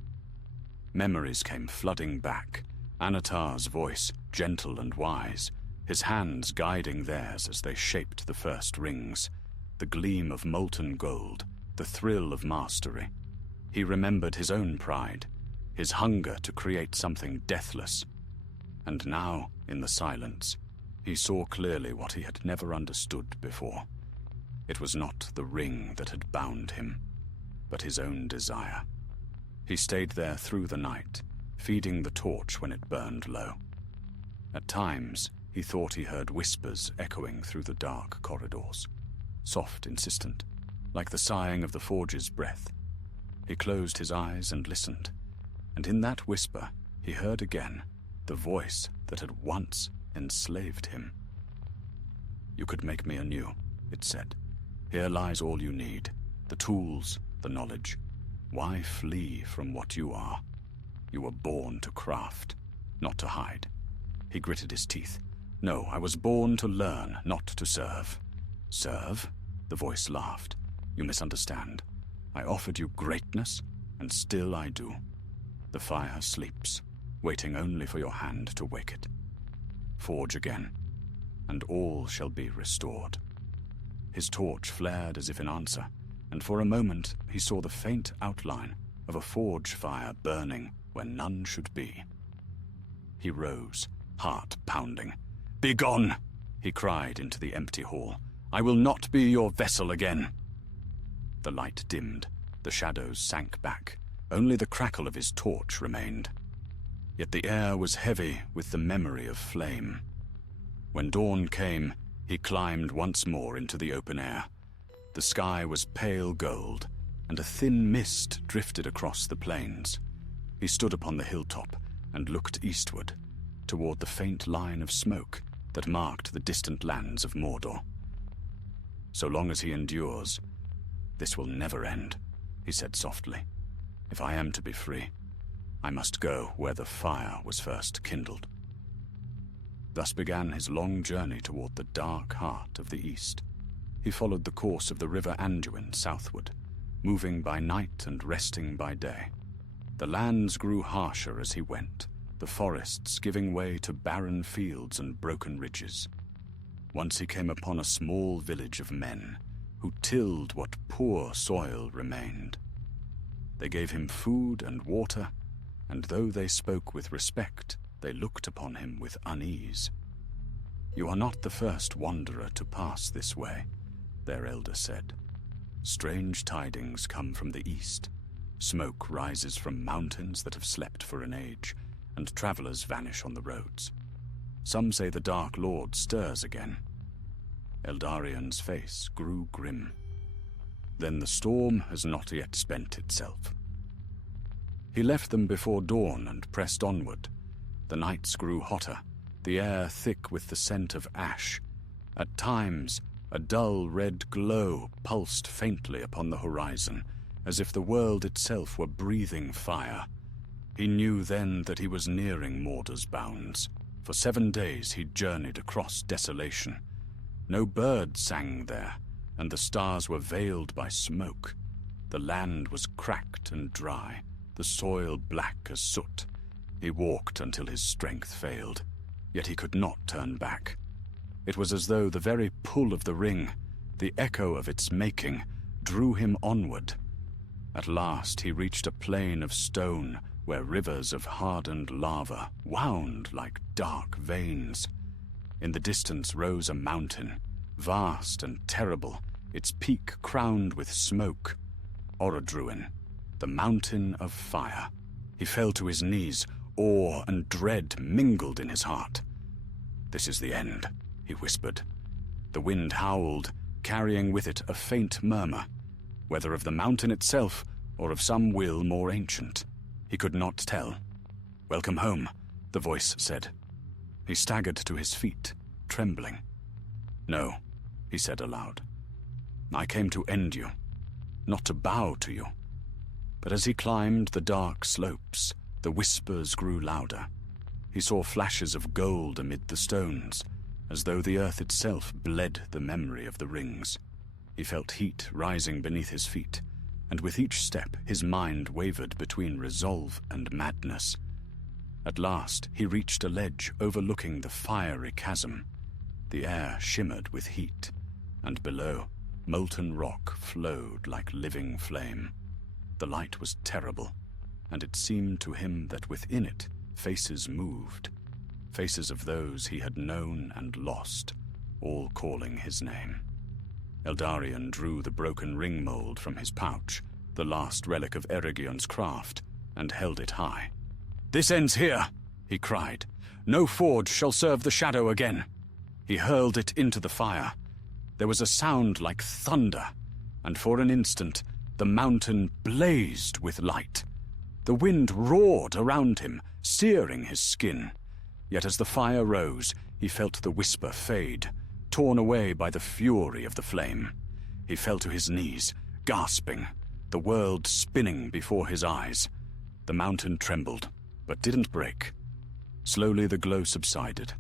Memories came flooding back, Anatar's voice, gentle and wise, his hands guiding theirs as they shaped the first rings, the gleam of molten gold, the thrill of mastery. He remembered his own pride, his hunger to create something deathless. And now, in the silence, he saw clearly what he had never understood before. It was not the ring that had bound him, but his own desire. He stayed there through the night, feeding the torch when it burned low. At times, he thought he heard whispers echoing through the dark corridors, soft, insistent, like the sighing of the forge's breath. He closed his eyes and listened, and in that whisper he heard again the voice that had once enslaved him. "You could make me anew," it said. "Here lies all you need, the tools, the knowledge. Why flee from what you are? You were born to craft, not to hide." He gritted his teeth. "No, I was born to learn, not to serve." "Serve?" The voice laughed. "You misunderstand. I offered you greatness, and still I do. The fire sleeps, waiting only for your hand to wake it. Forge again, and all shall be restored." His torch flared as if in answer, and for a moment he saw the faint outline of a forge fire burning where none should be. He rose, heart pounding. "Begone!" he cried into the empty hall. "I will not be your vessel again." The light dimmed, the shadows sank back. Only the crackle of his torch remained. Yet the air was heavy with the memory of flame. When dawn came, he climbed once more into the open air. The sky was pale gold, and a thin mist drifted across the plains. He stood upon the hilltop and looked eastward, toward the faint line of smoke that marked the distant lands of Mordor. "So long as he endures, this will never end," he said softly. "If I am to be free, I must go where the fire was first kindled." Thus began his long journey toward the dark heart of the east. He followed the course of the river Anduin southward, moving by night and resting by day. The lands grew harsher as he went, the forests giving way to barren fields and broken ridges. Once he came upon a small village of men who tilled what poor soil remained. They gave him food and water, and though they spoke with respect, they looked upon him with unease. "You are not the first wanderer to pass this way," their elder said. "Strange tidings come from the east. Smoke rises from mountains that have slept for an age, and travelers vanish on the roads. Some say the Dark Lord stirs again." Eldarian's face grew grim. "Then the storm has not yet spent itself." He left them before dawn and pressed onward. The nights grew hotter, the air thick with the scent of ash. At times, a dull red glow pulsed faintly upon the horizon, as if the world itself were breathing fire. He knew then that he was nearing Mordor's bounds. For 7 days he journeyed across desolation. No bird sang there, and the stars were veiled by smoke. The land was cracked and dry, the soil black as soot. He walked until his strength failed, yet he could not turn back. It was as though the very pull of the ring, the echo of its making, drew him onward. At last he reached a plain of stone where rivers of hardened lava wound like dark veins. In the distance rose a mountain, vast and terrible, its peak crowned with smoke. Orodruin, the mountain of fire. He fell to his knees, awe and dread mingled in his heart. "This is the end," he whispered. The wind howled, carrying with it a faint murmur, whether of the mountain itself or of some will more ancient. He could not tell. "Welcome home," the voice said. He staggered to his feet, trembling. "No," he said aloud. "I came to end you, not to bow to you." But as he climbed the dark slopes, the whispers grew louder. He saw flashes of gold amid the stones, as though the earth itself bled the memory of the rings. He felt heat rising beneath his feet, and with each step his mind wavered between resolve and madness. At last he reached a ledge overlooking the fiery chasm. The air shimmered with heat, and below, molten rock flowed like living flame. The light was terrible, and it seemed to him that within it faces moved, faces of those he had known and lost, all calling his name. Eldarion drew the broken ring mold from his pouch, the last relic of Erigion's craft, and held it high. "This ends here," he cried. "No forge shall serve the shadow again." He hurled it into the fire. There was a sound like thunder, and for an instant the mountain blazed with light. The wind roared around him, searing his skin. Yet as the fire rose, he felt the whisper fade, torn away by the fury of the flame. He fell to his knees, gasping, the world spinning before his eyes. The mountain trembled, but didn't break. Slowly the glow subsided,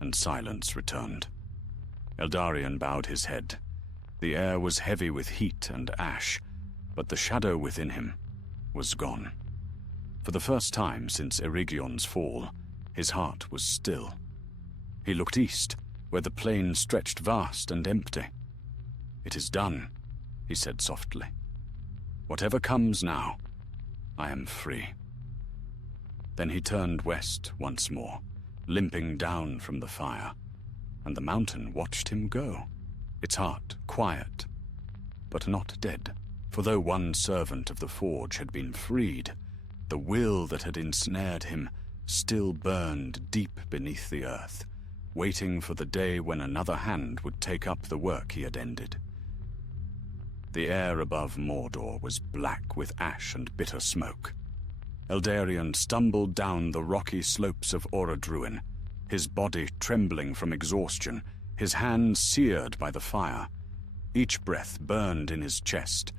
and silence returned. Eldarion bowed his head. The air was heavy with heat and ash, but the shadow within him was gone. For the first time since Erigion's fall, his heart was still. He looked east, where the plain stretched vast and empty. "It is done," he said softly. "Whatever comes now, I am free." Then he turned west once more, limping down from the fire, and the mountain watched him go, its heart quiet, but not dead. For though one servant of the forge had been freed, the will that had ensnared him still burned deep beneath the earth, waiting for the day when another hand would take up the work he had ended. The air above Mordor was black with ash and bitter smoke. Eldarion stumbled down the rocky slopes of Orodruin, his body trembling from exhaustion, his hands seared by the fire. Each breath burned in his chest,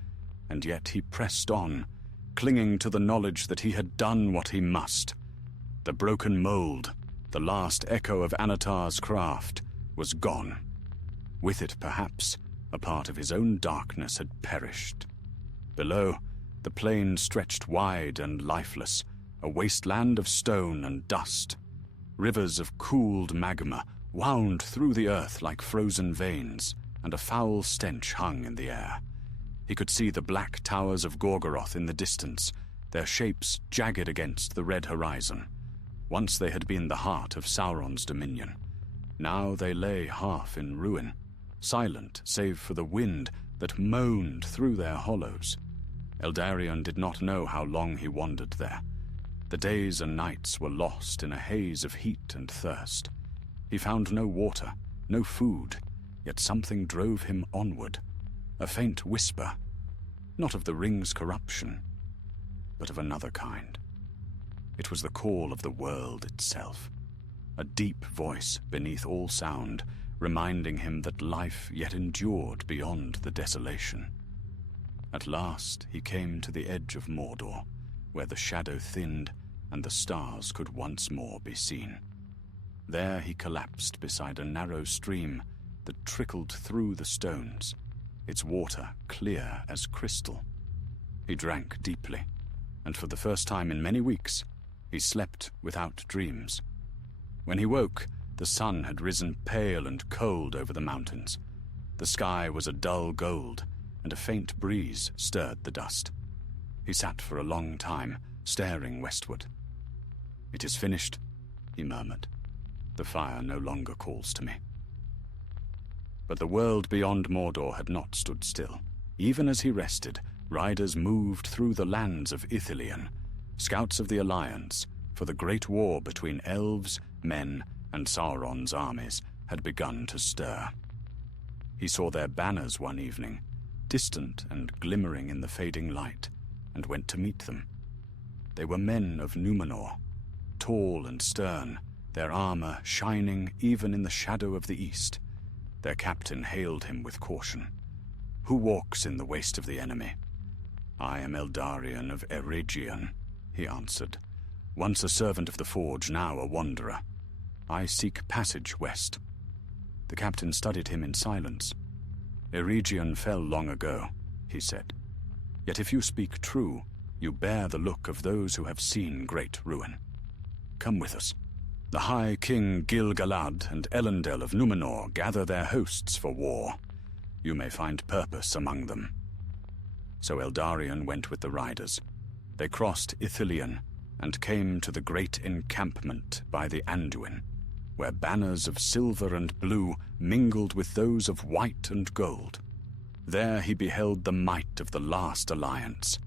and yet he pressed on, clinging to the knowledge that he had done what he must. The broken mold, The last echo of Anatar's craft was gone. With it, perhaps, a part of his own darkness had perished. Below, the plain stretched wide and lifeless, a wasteland of stone and dust. Rivers of cooled magma wound through the earth like frozen veins, and a foul stench hung in the air. He could see the black towers of Gorgoroth in the distance, their shapes jagged against the red horizon. Once they had been the heart of Sauron's dominion. Now they lay half in ruin, silent save for the wind that moaned through their hollows. Eldarion did not know how long he wandered there. The days and nights were lost in a haze of heat and thirst. He found no water, no food, yet something drove him onward. A faint whisper, not of the ring's corruption, but of another kind. It was the call of the world itself, a deep voice beneath all sound, reminding him that life yet endured beyond the desolation. At last he came to the edge of Mordor, where the shadow thinned and the stars could once more be seen. There he collapsed beside a narrow stream that trickled through the stones, its water clear as crystal. He drank deeply, and for the first time in many weeks, he slept without dreams. When he woke, the sun had risen pale and cold over the mountains. The sky was a dull gold, and a faint breeze stirred the dust. He sat for a long time, staring westward. "It is finished," he murmured. "The fire no longer calls to me." But the world beyond Mordor had not stood still. Even as he rested, riders moved through the lands of Ithilien, scouts of the Alliance, for the great war between elves, men, and Sauron's armies had begun to stir. He saw their banners one evening, distant and glimmering in the fading light, and went to meet them. They were men of Númenor, tall and stern, their armor shining even in the shadow of the east. Their captain hailed him with caution. "Who walks in the waste of the enemy?" "I am Eldarion of Eregion," he answered. "Once a servant of the Forge, now a wanderer. I seek passage west." The captain studied him in silence. "Eregion fell long ago," he said. "Yet if you speak true, you bear the look of those who have seen great ruin. Come with us. The High King Gil-galad and Elendil of Númenor gather their hosts for war. You may find purpose among them." So Eldarion went with the riders. They crossed Ithilien and came to the great encampment by the Anduin, where banners of silver and blue mingled with those of white and gold. There he beheld the might of the last alliance,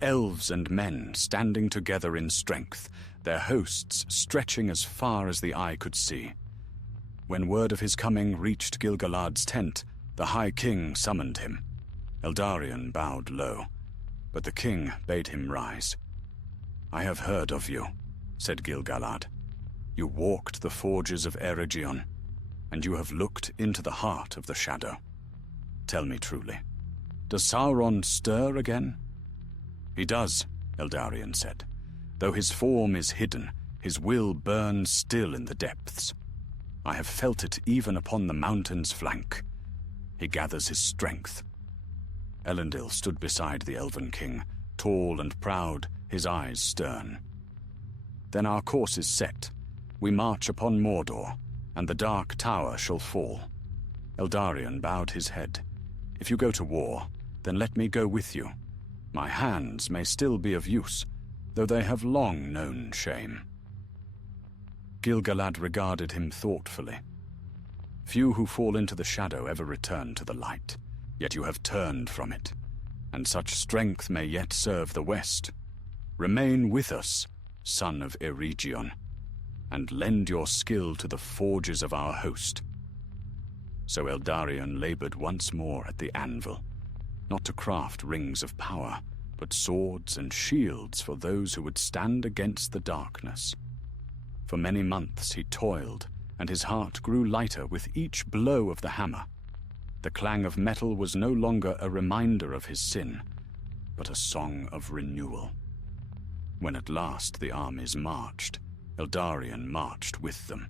elves and men standing together in strength, their hosts stretching as far as the eye could see. When word of his coming reached Gil-galad's tent, the High King summoned him. Eldarion bowed low, but the king bade him rise. "I have heard of you," said Gil-galad. "You walked the forges of Eregion, and you have looked into the heart of the shadow. Tell me truly, does Sauron stir again?" "He does," Eldarion said. "Though his form is hidden, his will burns still in the depths. I have felt it even upon the mountain's flank. He gathers his strength." Elendil stood beside the Elven King, tall and proud, his eyes stern. "Then our course is set. We march upon Mordor, and the Dark Tower shall fall." Eldarion bowed his head. "If you go to war, then let me go with you. My hands may still be of use, though they have long known shame." Gil-galad regarded him thoughtfully. "Few who fall into the shadow ever return to the light, yet you have turned from it, and such strength may yet serve the West. Remain with us, son of Eregion, and lend your skill to the forges of our host." So Eldarion labored once more at the anvil, not to craft rings of power, but swords and shields for those who would stand against the darkness. For many months he toiled, and his heart grew lighter with each blow of the hammer. The clang of metal was no longer a reminder of his sin, but a song of renewal. When at last the armies marched, Eldarion marched with them.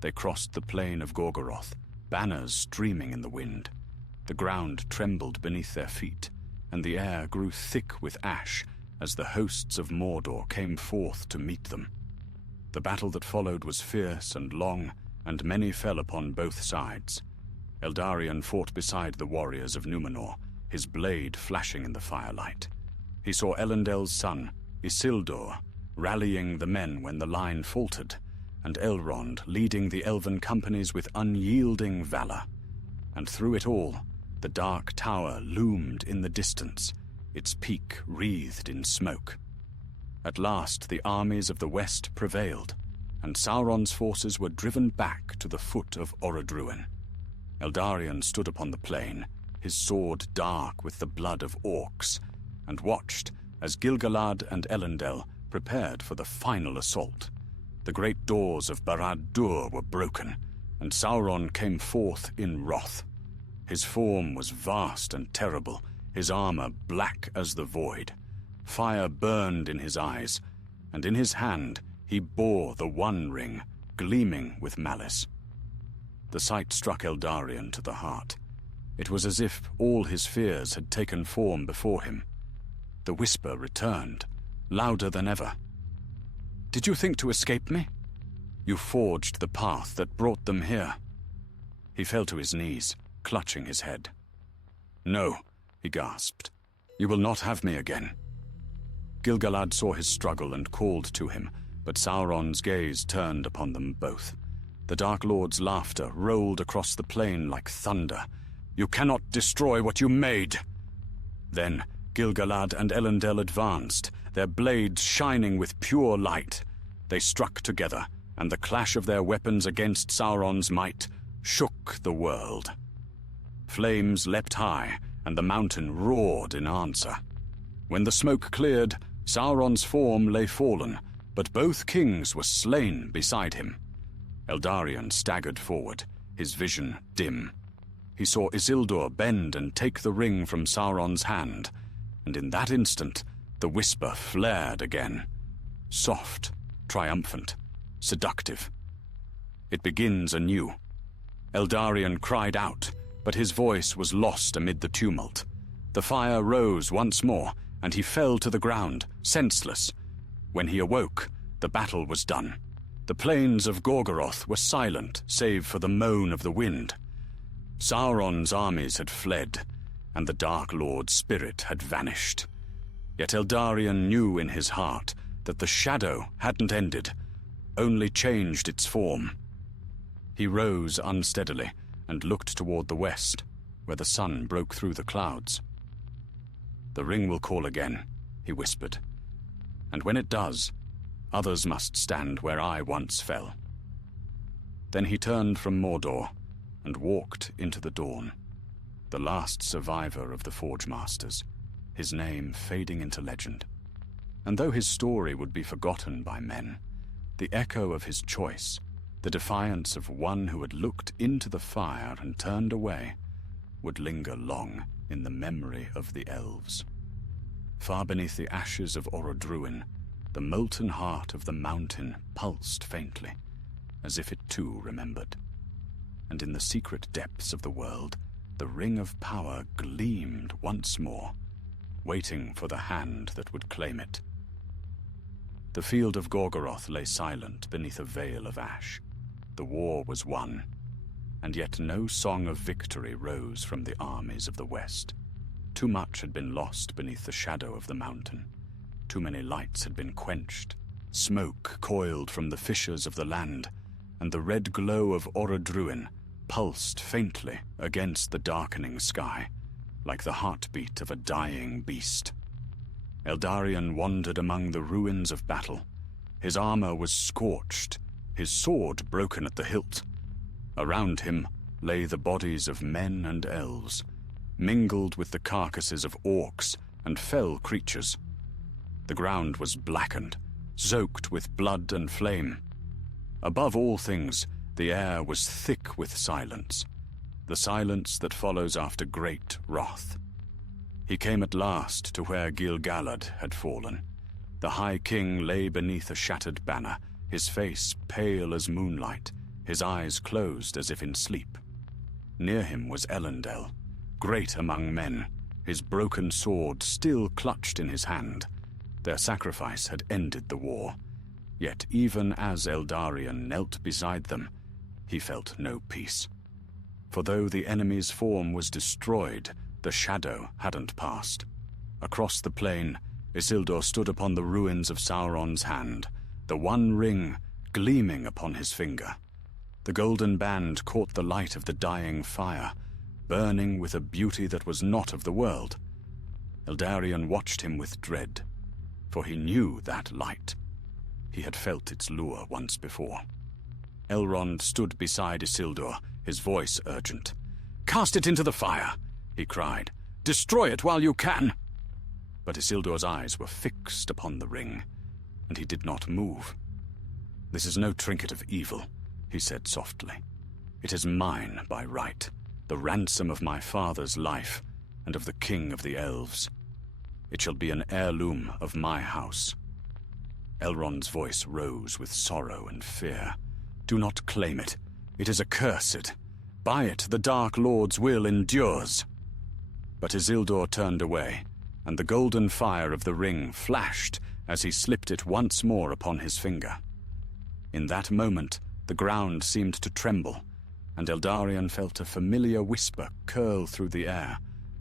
They crossed the plain of Gorgoroth, banners streaming in the wind. The ground trembled beneath their feet, and the air grew thick with ash as the hosts of Mordor came forth to meet them. The battle that followed was fierce and long, and many fell upon both sides. Eldarion fought beside the warriors of Númenor, his blade flashing in the firelight. He saw Elendel's son, Isildur, rallying the men when the line faltered, and Elrond leading the elven companies with unyielding valor. And through it all, the dark tower loomed in the distance, its peak wreathed in smoke. At last the armies of the west prevailed, and Sauron's forces were driven back to the foot of Orodruin. Eldarion stood upon the plain, his sword dark with the blood of orcs, and watched as Gil-galad and Elendil prepared for the final assault. The great doors of Barad-dûr were broken, and Sauron came forth in wrath. His form was vast and terrible, his armor black as the void. Fire burned in his eyes, and in his hand he bore the One Ring, gleaming with malice. The sight struck Eldarion to the heart. It was as if all his fears had taken form before him. The whisper returned, louder than ever. "Did you think to escape me? You forged the path that brought them here." He fell to his knees, clutching his head. "No," he gasped. "You will not have me again." Gil-galad saw his struggle and called to him, but Sauron's gaze turned upon them both. The Dark Lord's laughter rolled across the plain like thunder. "You cannot destroy what you made!" Then Gil-galad and Elendil advanced, their blades shining with pure light. They struck together, and the clash of their weapons against Sauron's might shook the world. Flames leapt high, and the mountain roared in answer. When the smoke cleared, Sauron's form lay fallen, but both kings were slain beside him. Eldarion staggered forward, his vision dim. He saw Isildur bend and take the ring from Sauron's hand, and in that instant the whisper flared again. Soft, triumphant, seductive. It begins anew. Eldarion cried out, but his voice was lost amid the tumult. The fire rose once more, and he fell to the ground, senseless. When he awoke, the battle was done. The plains of Gorgoroth were silent, save for the moan of the wind. Sauron's armies had fled, and the Dark Lord's spirit had vanished. Yet Eldarion knew in his heart that the shadow hadn't ended, only changed its form. He rose unsteadily and looked toward the west, where the sun broke through the clouds. "The ring will call again," he whispered, "and when it does, others must stand where I once fell." Then he turned from Mordor and walked into the dawn, the last survivor of the Forge Masters, his name fading into legend. And though his story would be forgotten by men, the echo of his choice, the defiance of one who had looked into the fire and turned away, would linger long in the memory of the elves. Far beneath the ashes of Orodruin, the molten heart of the mountain pulsed faintly, as if it too remembered. And in the secret depths of the world, the ring of power gleamed once more, waiting for the hand that would claim it. The field of Gorgoroth lay silent beneath a veil of ash. The war was won, and yet no song of victory rose from the armies of the west. Too much had been lost beneath the shadow of the mountain. Too many lights had been quenched. Smoke coiled from the fissures of the land, and the red glow of Orodruin pulsed faintly against the darkening sky, like the heartbeat of a dying beast. Eldarion wandered among the ruins of battle. His armor was scorched, his sword broken at the hilt. Around him lay the bodies of men and elves, mingled with the carcasses of orcs and fell creatures. The ground was blackened, soaked with blood and flame. Above all things, the air was thick with silence, the silence that follows after great wrath. He came at last to where Gil-galad had fallen. The High King lay beneath a shattered banner, his face pale as moonlight, his eyes closed as if in sleep. Near him was Elendil, great among men, his broken sword still clutched in his hand. Their sacrifice had ended the war. Yet even as Eldarion knelt beside them, he felt no peace. For though the enemy's form was destroyed, the shadow hadn't passed. Across the plain, Isildur stood upon the ruins of Sauron's hand, the one ring gleaming upon his finger. The golden band caught the light of the dying fire, burning with a beauty that was not of the world. Eldarion watched him with dread, for he knew that light. He had felt its lure once before. Elrond stood beside Isildur, his voice urgent. "Cast it into the fire," he cried. "Destroy it while you can." But Isildur's eyes were fixed upon the ring, and he did not move. "This is no trinket of evil," he said softly. "It is mine by right, the ransom of my father's life and of the king of the elves. It shall be an heirloom of my house." Elrond's voice rose with sorrow and fear. "Do not claim it. It is accursed. By it the Dark Lord's will endures." But Isildur turned away, and the golden fire of the ring flashed as he slipped it once more upon his finger. In that moment, the ground seemed to tremble, and Eldarion felt a familiar whisper curl through the air,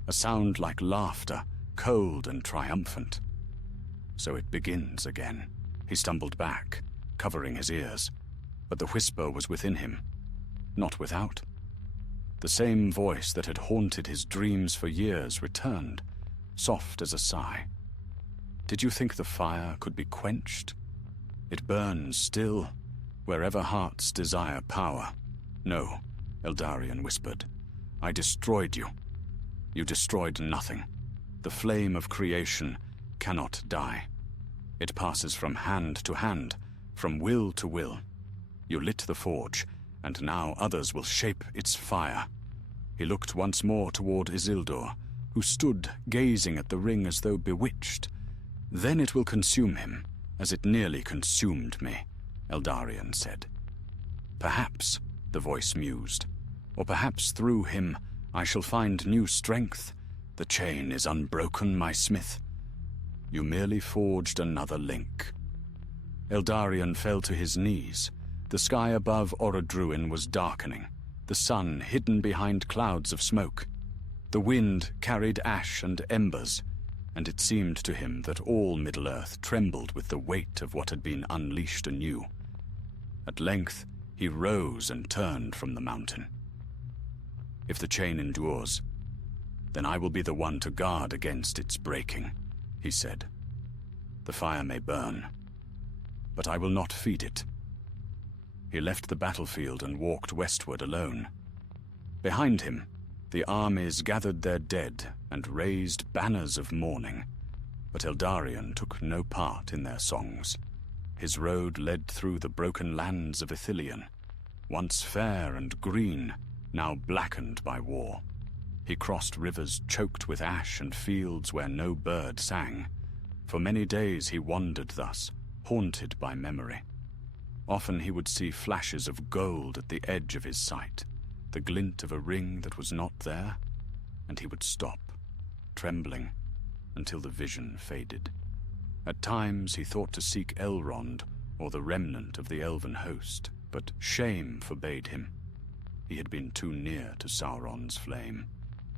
a sound like laughter, cold and triumphant. "So it begins again." He stumbled back, covering his ears, but the whisper was within him, not without. The same voice that had haunted his dreams for years returned, soft as a sigh. "Did you think the fire could be quenched? It burns still, wherever hearts desire power. No," Eldarion whispered. "I destroyed you. You destroyed nothing. The flame of creation cannot die. It passes from hand to hand, from will to will. You lit the forge, and now others will shape its fire." He looked once more toward Isildur, who stood gazing at the ring as though bewitched. "Then it will consume him, as it nearly consumed me," Eldarion said. "Perhaps," the voice mused, "or perhaps through him I shall find new strength. The chain is unbroken, my smith. You merely forged another link." Eldarion fell to his knees. The sky above Orodruin was darkening, the sun hidden behind clouds of smoke. The wind carried ash and embers, and it seemed to him that all Middle-earth trembled with the weight of what had been unleashed anew. At length he rose and turned from the mountain. "If the chain endures, then I will be the one to guard against its breaking," he said. "The fire may burn, but I will not feed it." He left the battlefield and walked westward alone. Behind him, the armies gathered their dead and raised banners of mourning, but Eldarion took no part in their songs. His road led through the broken lands of Ithilien, once fair and green, now blackened by war. He crossed rivers choked with ash and fields where no bird sang. For many days he wandered thus, haunted by memory. Often he would see flashes of gold at the edge of his sight, the glint of a ring that was not there, and he would stop, trembling, until the vision faded. At times he thought to seek Elrond or the remnant of the elven host, but shame forbade him. He had been too near to Sauron's flame,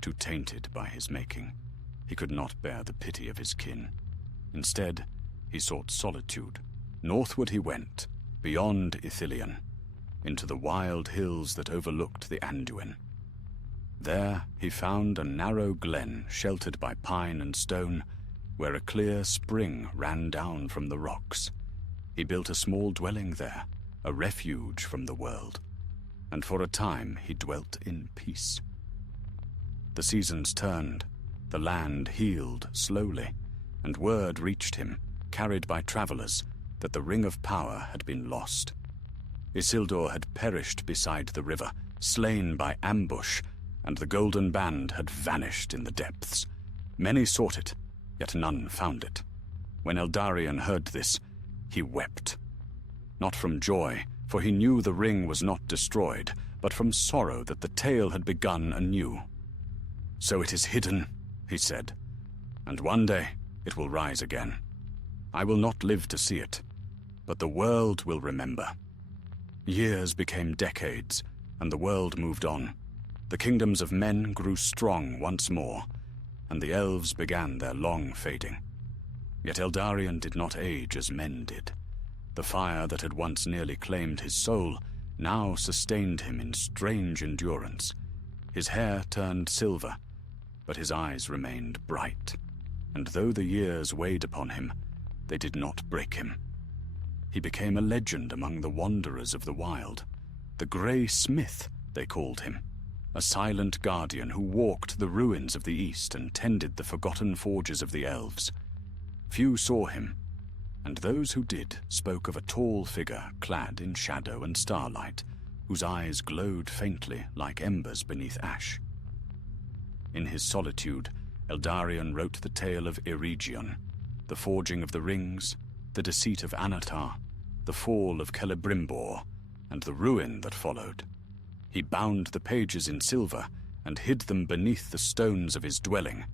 too tainted by his making. He could not bear the pity of his kin. Instead, he sought solitude. Northward he went, beyond Ithilien, into the wild hills that overlooked the Anduin. There he found a narrow glen sheltered by pine and stone, where a clear spring ran down from the rocks. He built a small dwelling there, a refuge from the world, and for a time he dwelt in peace. The seasons turned, the land healed slowly, and word reached him, carried by travelers, that the Ring of Power had been lost. Isildur had perished beside the river, slain by ambush, and the golden band had vanished in the depths. Many sought it, yet none found it. When Eldarion heard this, he wept. not from joy, for he knew the ring was not destroyed, but from sorrow that the tale had begun anew. "So it is hidden," he said, "and one day it will rise again. I will not live to see it, but the world will remember." Years became decades, and the world moved on. The kingdoms of men grew strong once more, and the elves began their long fading. Yet Eldarion did not age as men did. The fire that had once nearly claimed his soul now sustained him in strange endurance. His hair turned silver, but his eyes remained bright, and though the years weighed upon him, they did not break him. He became a legend among the wanderers of the wild. The Grey Smith, they called him, a silent guardian who walked the ruins of the East and tended the forgotten forges of the elves. Few saw him, and those who did spoke of a tall figure clad in shadow and starlight, whose eyes glowed faintly like embers beneath ash. In his solitude, Eldarion wrote the tale of Eregion, the forging of the rings, the deceit of Anatar, the fall of Celebrimbor, and the ruin that followed. He bound the pages in silver and hid them beneath the stones of his dwelling,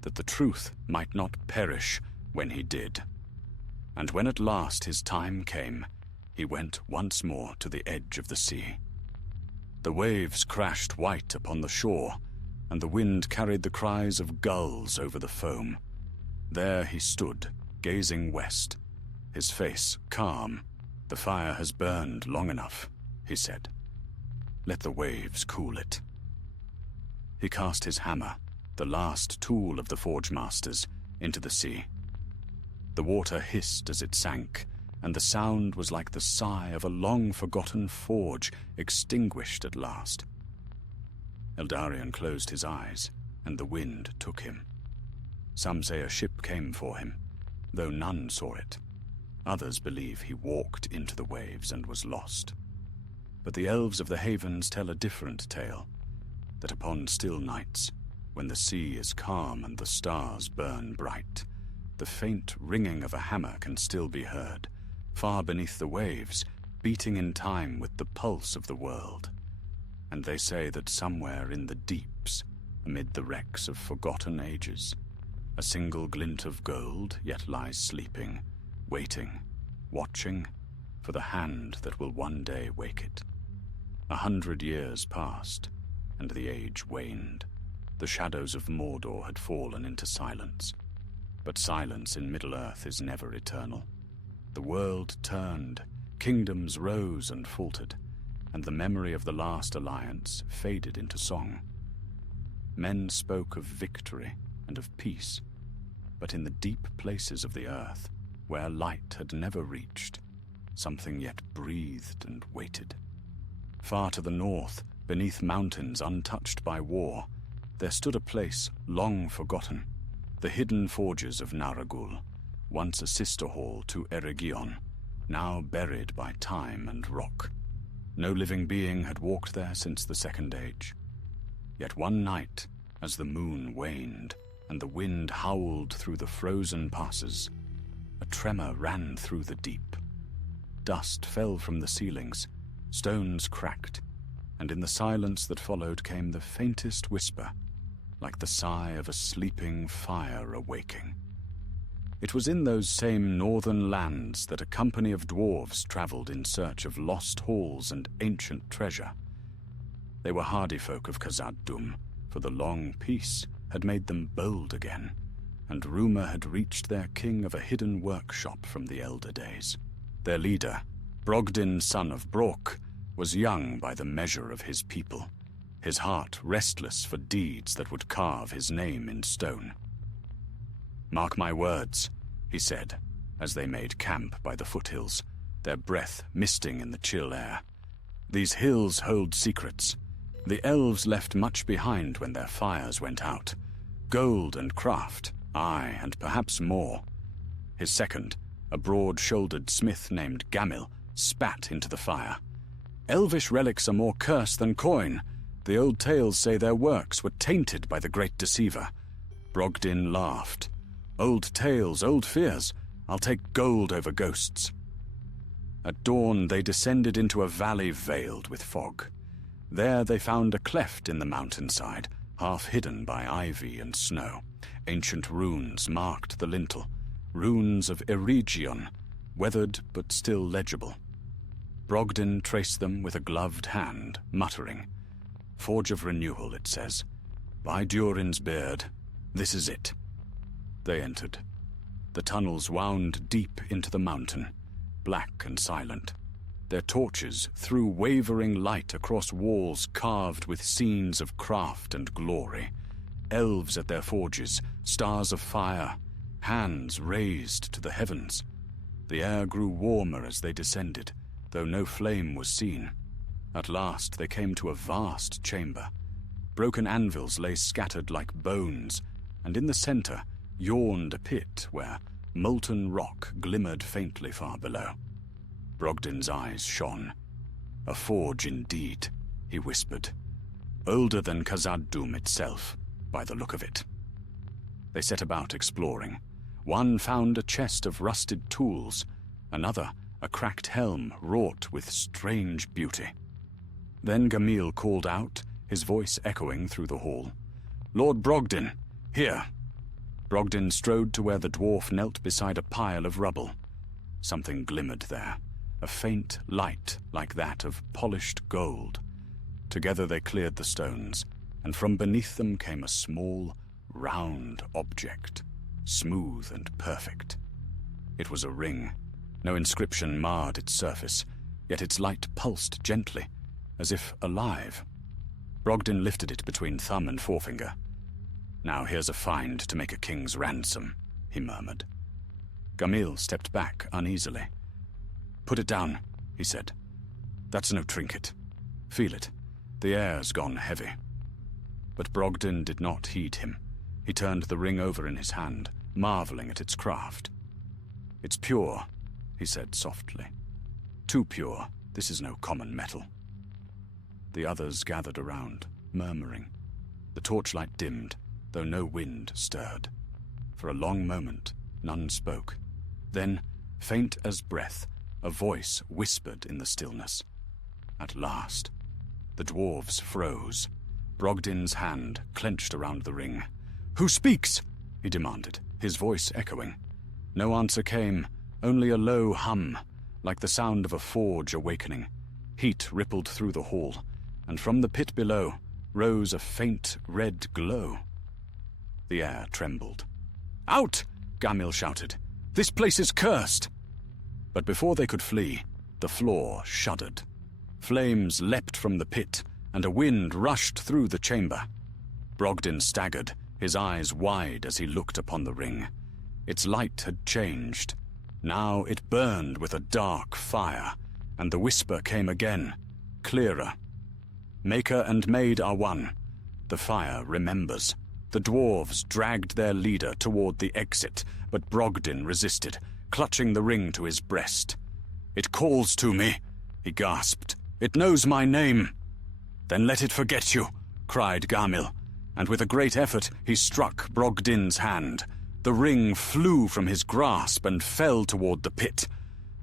that the truth might not perish when he did. And when at last his time came, he went once more to the edge of the sea. The waves crashed white upon the shore, and the wind carried the cries of gulls over the foam. There he stood, gazing west, his face calm. "The fire has burned long enough," he said. "Let the waves cool it." He cast his hammer, the last tool of the Forge Masters, into the sea. The water hissed as it sank, and the sound was like the sigh of a long-forgotten forge extinguished at last. Eldarion closed his eyes, and the wind took him. Some say a ship came for him, though none saw it. Others believe he walked into the waves and was lost. But the elves of the havens tell a different tale, that upon still nights, when the sea is calm and the stars burn bright, the faint ringing of a hammer can still be heard, far beneath the waves, beating in time with the pulse of the world. And they say that somewhere in the deeps, amid the wrecks of forgotten ages, a single glint of gold yet lies sleeping, waiting, watching for the hand that will one day wake it. 100 years passed, and the age waned. The shadows of Mordor had fallen into silence. But silence in Middle-earth is never eternal. The world turned, kingdoms rose and faltered, and the memory of the last alliance faded into song. Men spoke of victory and of peace, but in the deep places of the earth, where light had never reached, something yet breathed and waited. Far to the north, beneath mountains untouched by war, there stood a place long forgotten, the hidden forges of Naragul, once a sister hall to Eregion, now buried by time and rock. No living being had walked there since the Second Age. Yet one night, as the moon waned and the wind howled through the frozen passes, a tremor ran through the deep. Dust fell from the ceilings, stones cracked, and in the silence that followed came the faintest whisper, like the sigh of a sleeping fire awaking. It was in those same northern lands that a company of dwarves traveled in search of lost halls and ancient treasure. They were hardy folk of Khazad-dûm, for the long peace had made them bold again, and rumor had reached their king of a hidden workshop from the elder days. Their leader, Brogdin, son of Brok, was young by the measure of his people, his heart restless for deeds that would carve his name in stone. "Mark my words," he said, as they made camp by the foothills, their breath misting in the chill air. "These hills hold secrets. The elves left much behind when their fires went out. Gold and craft, aye, and perhaps more." His second, a broad-shouldered smith named Gamil, spat into the fire. "Elvish relics are more curse than coin. The old tales say their works were tainted by the great deceiver." Brogdin laughed. "Old tales, old fears. I'll take gold over ghosts." At dawn they descended into a valley veiled with fog. There they found a cleft in the mountainside, half hidden by ivy and snow. Ancient runes marked the lintel, runes of Eregion, weathered but still legible. Brogdin traced them with a gloved hand, muttering. Forge of Renewal, it says. By Durin's beard, this is it. They entered. The tunnels wound deep into the mountain, black and silent. Their torches threw wavering light across walls carved with scenes of craft and glory. Elves at their forges, stars of fire, hands raised to the heavens. The air grew warmer as they descended, though no flame was seen. At last they came to a vast chamber. Broken anvils lay scattered like bones, and in the center yawned a pit where molten rock glimmered faintly far below. Brogdin's eyes shone. A forge indeed, he whispered. Older than Khazad-dûm itself, by the look of it. They set about exploring. One found a chest of rusted tools, another a cracked helm wrought with strange beauty. Then Gamil called out, his voice echoing through the hall. Lord Brogdin, here. Brogdin strode to where the dwarf knelt beside a pile of rubble. Something glimmered there, a faint light like that of polished gold. Together they cleared the stones, and from beneath them came a small, round object, smooth and perfect. It was a ring. No inscription marred its surface, yet its light pulsed gently, as if alive. Brogdin lifted it between thumb and forefinger. Now here's a find to make a king's ransom, he murmured. Gamil stepped back uneasily. Put it down, he said. That's no trinket. Feel it. The air's gone heavy. But Brogdin did not heed him. He turned the ring over in his hand, marveling at its craft. It's pure, he said softly. Too pure. This is no common metal. The others gathered around, murmuring. The torchlight dimmed, though no wind stirred. For a long moment, none spoke. Then, faint as breath, a voice whispered in the stillness. At last, the dwarves froze. Brogdin's hand clenched around the ring. Who speaks? He demanded, his voice echoing. No answer came, only a low hum, like the sound of a forge awakening. Heat rippled through the hall, and from the pit below rose a faint red glow. The air trembled. Out! Gamil shouted. This place is cursed! But before they could flee, the floor shuddered. Flames leapt from the pit, and a wind rushed through the chamber. Brogdin staggered, his eyes wide as he looked upon the ring. Its light had changed. Now it burned with a dark fire, and the whisper came again, clearer. Maker and maid are one. The fire remembers. The dwarves dragged their leader toward the exit, but Brogdin resisted, clutching the ring to his breast. It calls to me, he gasped. It knows my name. Then let it forget you, cried Gamil, and with a great effort he struck Brogdin's hand. The ring flew from his grasp and fell toward the pit.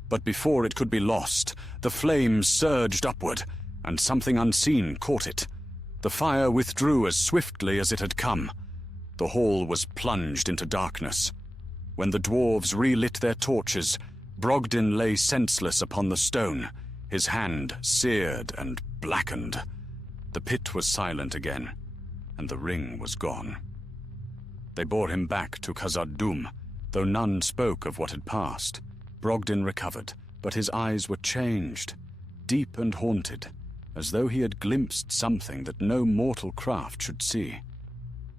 But before it could be lost, the flame surged upward, and something unseen caught it. The fire withdrew as swiftly as it had come. The hall was plunged into darkness. When the dwarves relit their torches, Brogdin lay senseless upon the stone, his hand seared and blackened. The pit was silent again, and the ring was gone. They bore him back to Khazad-dûm, though none spoke of what had passed. Brogdin recovered, but his eyes were changed, deep and haunted, as though he had glimpsed something that no mortal craft should see.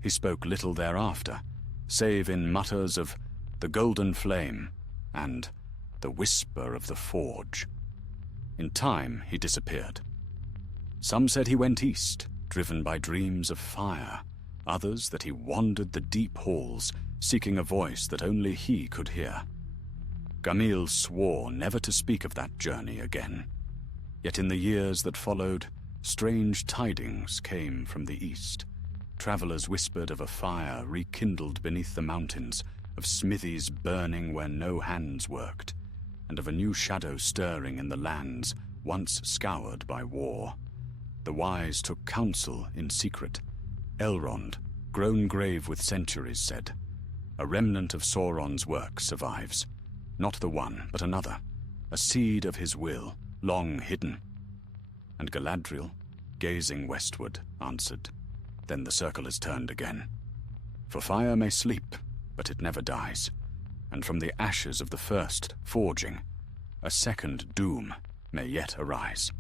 He spoke little thereafter, save in mutters of the golden flame and the whisper of the forge. In time he disappeared. Some said he went east, driven by dreams of fire, others that he wandered the deep halls, seeking a voice that only he could hear. Gamil swore never to speak of that journey again. Yet in the years that followed, strange tidings came from the east. Travelers whispered of a fire rekindled beneath the mountains, of smithies burning where no hands worked, and of a new shadow stirring in the lands once scoured by war. The wise took counsel in secret. Elrond, grown grave with centuries, said, "A remnant of Sauron's work survives. Not the one, but another, a seed of his will, long hidden." And Galadriel, gazing westward, answered, "Then the circle is turned again. For fire may sleep, but it never dies, and from the ashes of the first forging, a second doom may yet arise."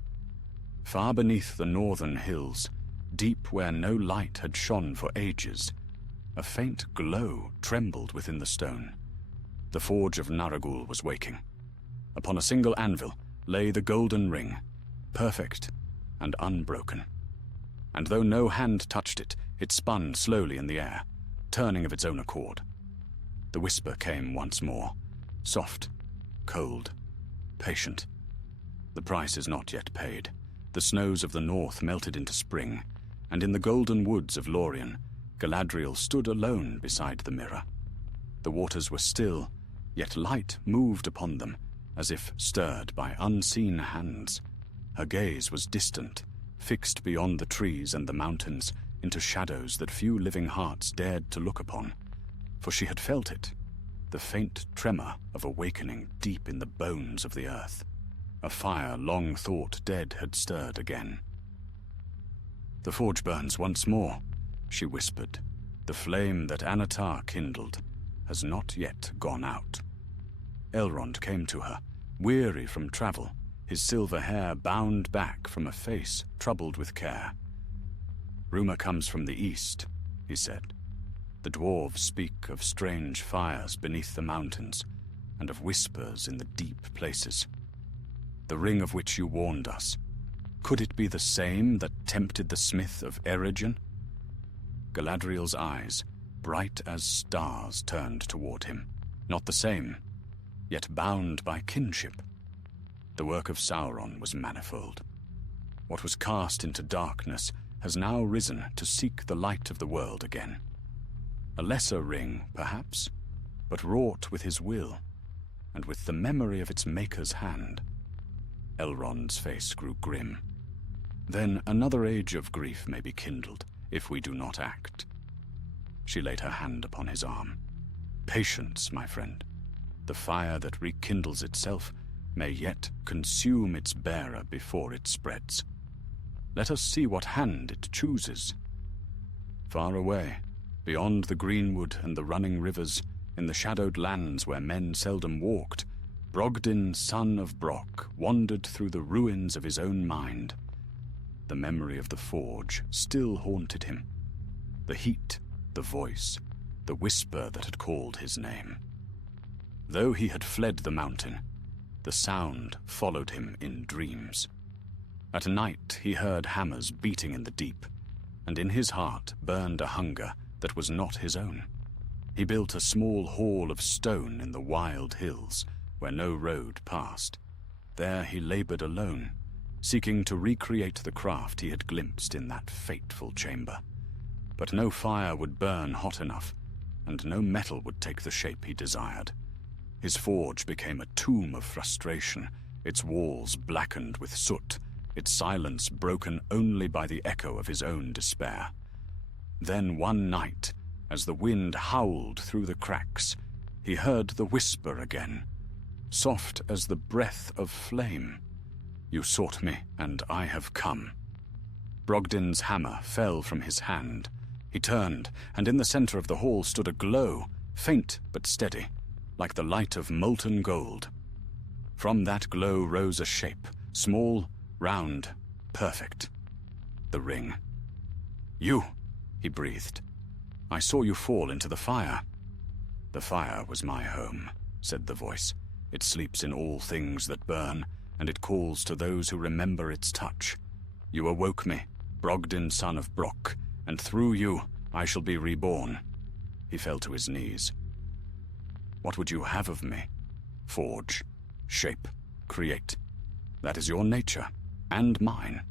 Far beneath the northern hills, deep where no light had shone for ages, a faint glow trembled within the stone. The forge of Naragul was waking. Upon a single anvil lay the golden ring, perfect and unbroken. And though no hand touched it, it spun slowly in the air, turning of its own accord. The whisper came once more, soft, cold, patient. The price is not yet paid. The snows of the north melted into spring, and in the golden woods of Lorien, Galadriel stood alone beside the mirror. The waters were still, yet light moved upon them, as if stirred by unseen hands. Her gaze was distant, fixed beyond the trees and the mountains, into shadows that few living hearts dared to look upon. For she had felt it, the faint tremor of awakening deep in the bones of the earth. A fire long thought dead had stirred again. "The forge burns once more," she whispered. "The flame that Anatar kindled has not yet gone out." Elrond came to her, weary from travel, his silver hair bound back from a face troubled with care. "Rumor comes from the east," he said. "The dwarves speak of strange fires beneath the mountains, and of whispers in the deep places. The ring of which you warned us, could it be the same that tempted the smith of Eregion?" Galadriel's eyes, bright as stars, turned toward him. Not the same, yet bound by kinship. The work of Sauron was manifold. What was cast into darkness has now risen to seek the light of the world again. A lesser ring, perhaps, but wrought with his will, and with the memory of its maker's hand. Elrond's face grew grim. "Then another age of grief may be kindled, if we do not act." She laid her hand upon his arm. "Patience, my friend. The fire that rekindles itself may yet consume its bearer before it spreads. Let us see what hand it chooses." Far away, beyond the greenwood and the running rivers, in the shadowed lands where men seldom walked, Brogdin, son of Brock, wandered through the ruins of his own mind. The memory of the forge still haunted him. The heat, the voice, the whisper that had called his name. Though he had fled the mountain, the sound followed him in dreams. At night he heard hammers beating in the deep, and in his heart burned a hunger that was not his own. He built a small hall of stone in the wild hills, where no road passed. There he labored alone, seeking to recreate the craft he had glimpsed in that fateful chamber. But no fire would burn hot enough, and no metal would take the shape he desired. His forge became a tomb of frustration, its walls blackened with soot, its silence broken only by the echo of his own despair. Then one night, as the wind howled through the cracks, he heard the whisper again, soft as the breath of flame. "You sought me, and I have come." Brogdin's hammer fell from his hand. He turned, and in the center of the hall stood a glow, faint but steady, like the light of molten gold. From that glow rose a shape, small, round, perfect. The ring. "You," he breathed. "I saw you fall into the fire." "The fire was my home," said the voice. "It sleeps in all things that burn, and it calls to those who remember its touch. You awoke me, Brogdin, son of Brock, and through you I shall be reborn." He fell to his knees. "What would you have of me? Forge, shape, create. That is your nature, and mine."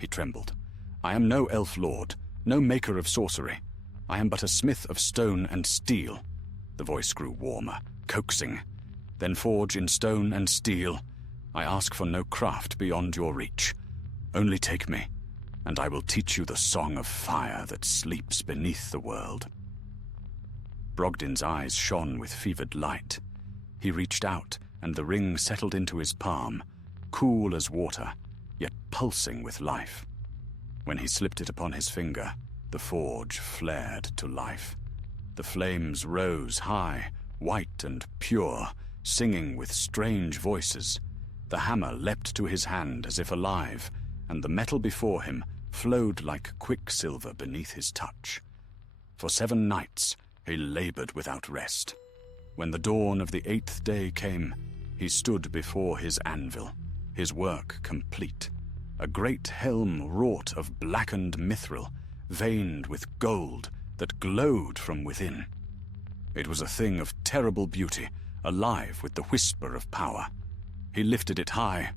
He trembled. "I am no elf lord, no maker of sorcery. I am but a smith of stone and steel." The voice grew warmer, coaxing. then forge in stone and steel. I ask for no craft beyond your reach. Only take me, and I will teach you the song of fire that sleeps beneath the world." Brogdin's eyes shone with fevered light. He reached out, and the ring settled into his palm, cool as water, yet pulsing with life. When he slipped it upon his finger, the forge flared to life. The flames rose high, white and pure, singing with strange voices. The hammer leapt to his hand as if alive, and the metal before him flowed like quicksilver beneath his touch. For 7 nights he labored without rest. When the dawn of the 8th day came, he stood before his anvil, his work complete. A great helm wrought of blackened mithril, veined with gold that glowed from within. It was a thing of terrible beauty, alive with the whisper of power. He lifted it high.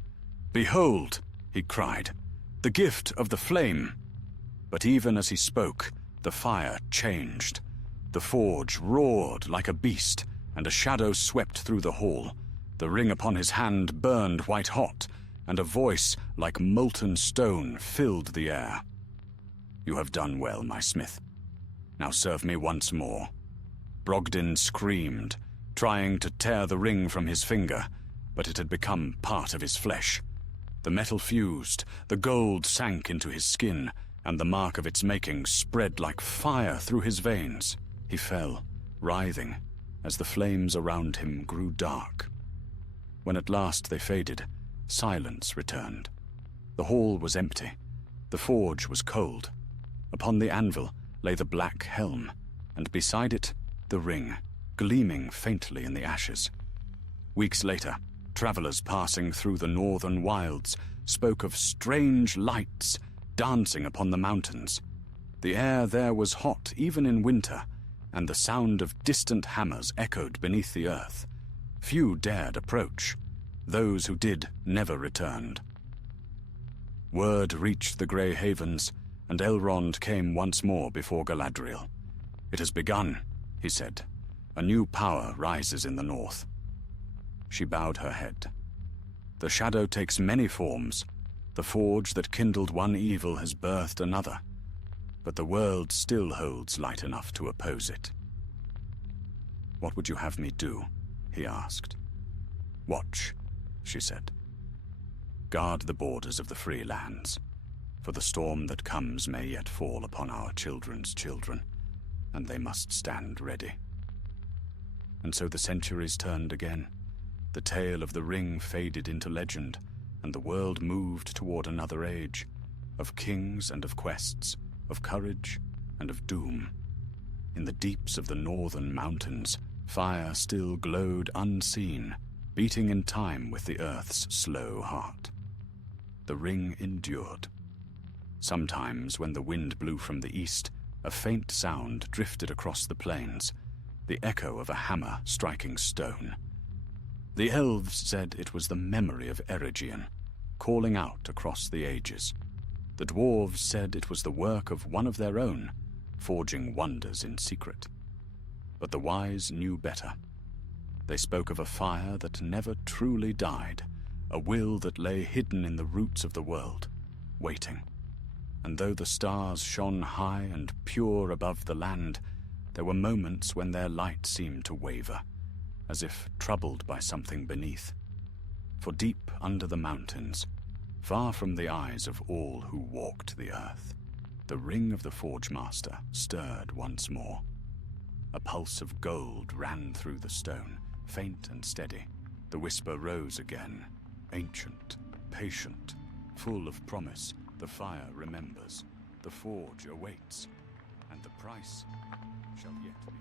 "Behold," he cried, "the gift of the flame." But even as he spoke, the fire changed. The forge roared like a beast, and a shadow swept through the hall. The ring upon his hand burned white-hot, and a voice like molten stone filled the air. "You have done well, my smith. Now serve me once more." Brogdin screamed, trying to tear the ring from his finger, but it had become part of his flesh. The metal fused, the gold sank into his skin, and the mark of its making spread like fire through his veins. He fell, writhing, as the flames around him grew dark. When at last they faded, silence returned. The hall was empty. The forge was cold. Upon the anvil lay the black helm, and beside it the ring, gleaming faintly in the ashes. Weeks later, travelers passing through the northern wilds spoke of strange lights dancing upon the mountains. The air there was hot even in winter, and the sound of distant hammers echoed beneath the earth. Few dared approach. Those who did never returned. Word reached the Grey Havens, and Elrond came once more before Galadriel. "It has begun," he said. "A new power rises in the north." She bowed her head. "The shadow takes many forms. The forge that kindled one evil has birthed another, but the world still holds light enough to oppose it." "What would you have me do?" he asked. "Watch," she said. "Guard the borders of the free lands, for the storm that comes may yet fall upon our children's children, and they must stand ready." And so the centuries turned again. The tale of the ring faded into legend, and the world moved toward another age, of kings and of quests, of courage and of doom. In the deeps of the northern mountains, fire still glowed unseen, beating in time with the earth's slow heart. The ring endured. Sometimes, when the wind blew from the east, a faint sound drifted across the plains, the echo of a hammer striking stone. The elves said it was the memory of Eregion, calling out across the ages. The dwarves said it was the work of one of their own, forging wonders in secret. But the wise knew better. They spoke of a fire that never truly died, a will that lay hidden in the roots of the world, waiting. And though the stars shone high and pure above the land, there were moments when their light seemed to waver, as if troubled by something beneath. For deep under the mountains, far from the eyes of all who walked the earth, the ring of the Forge Master stirred once more. A pulse of gold ran through the stone, faint and steady. The whisper rose again, ancient, patient, full of promise. The fire remembers, the forge awaits, and the price shall yet be paid.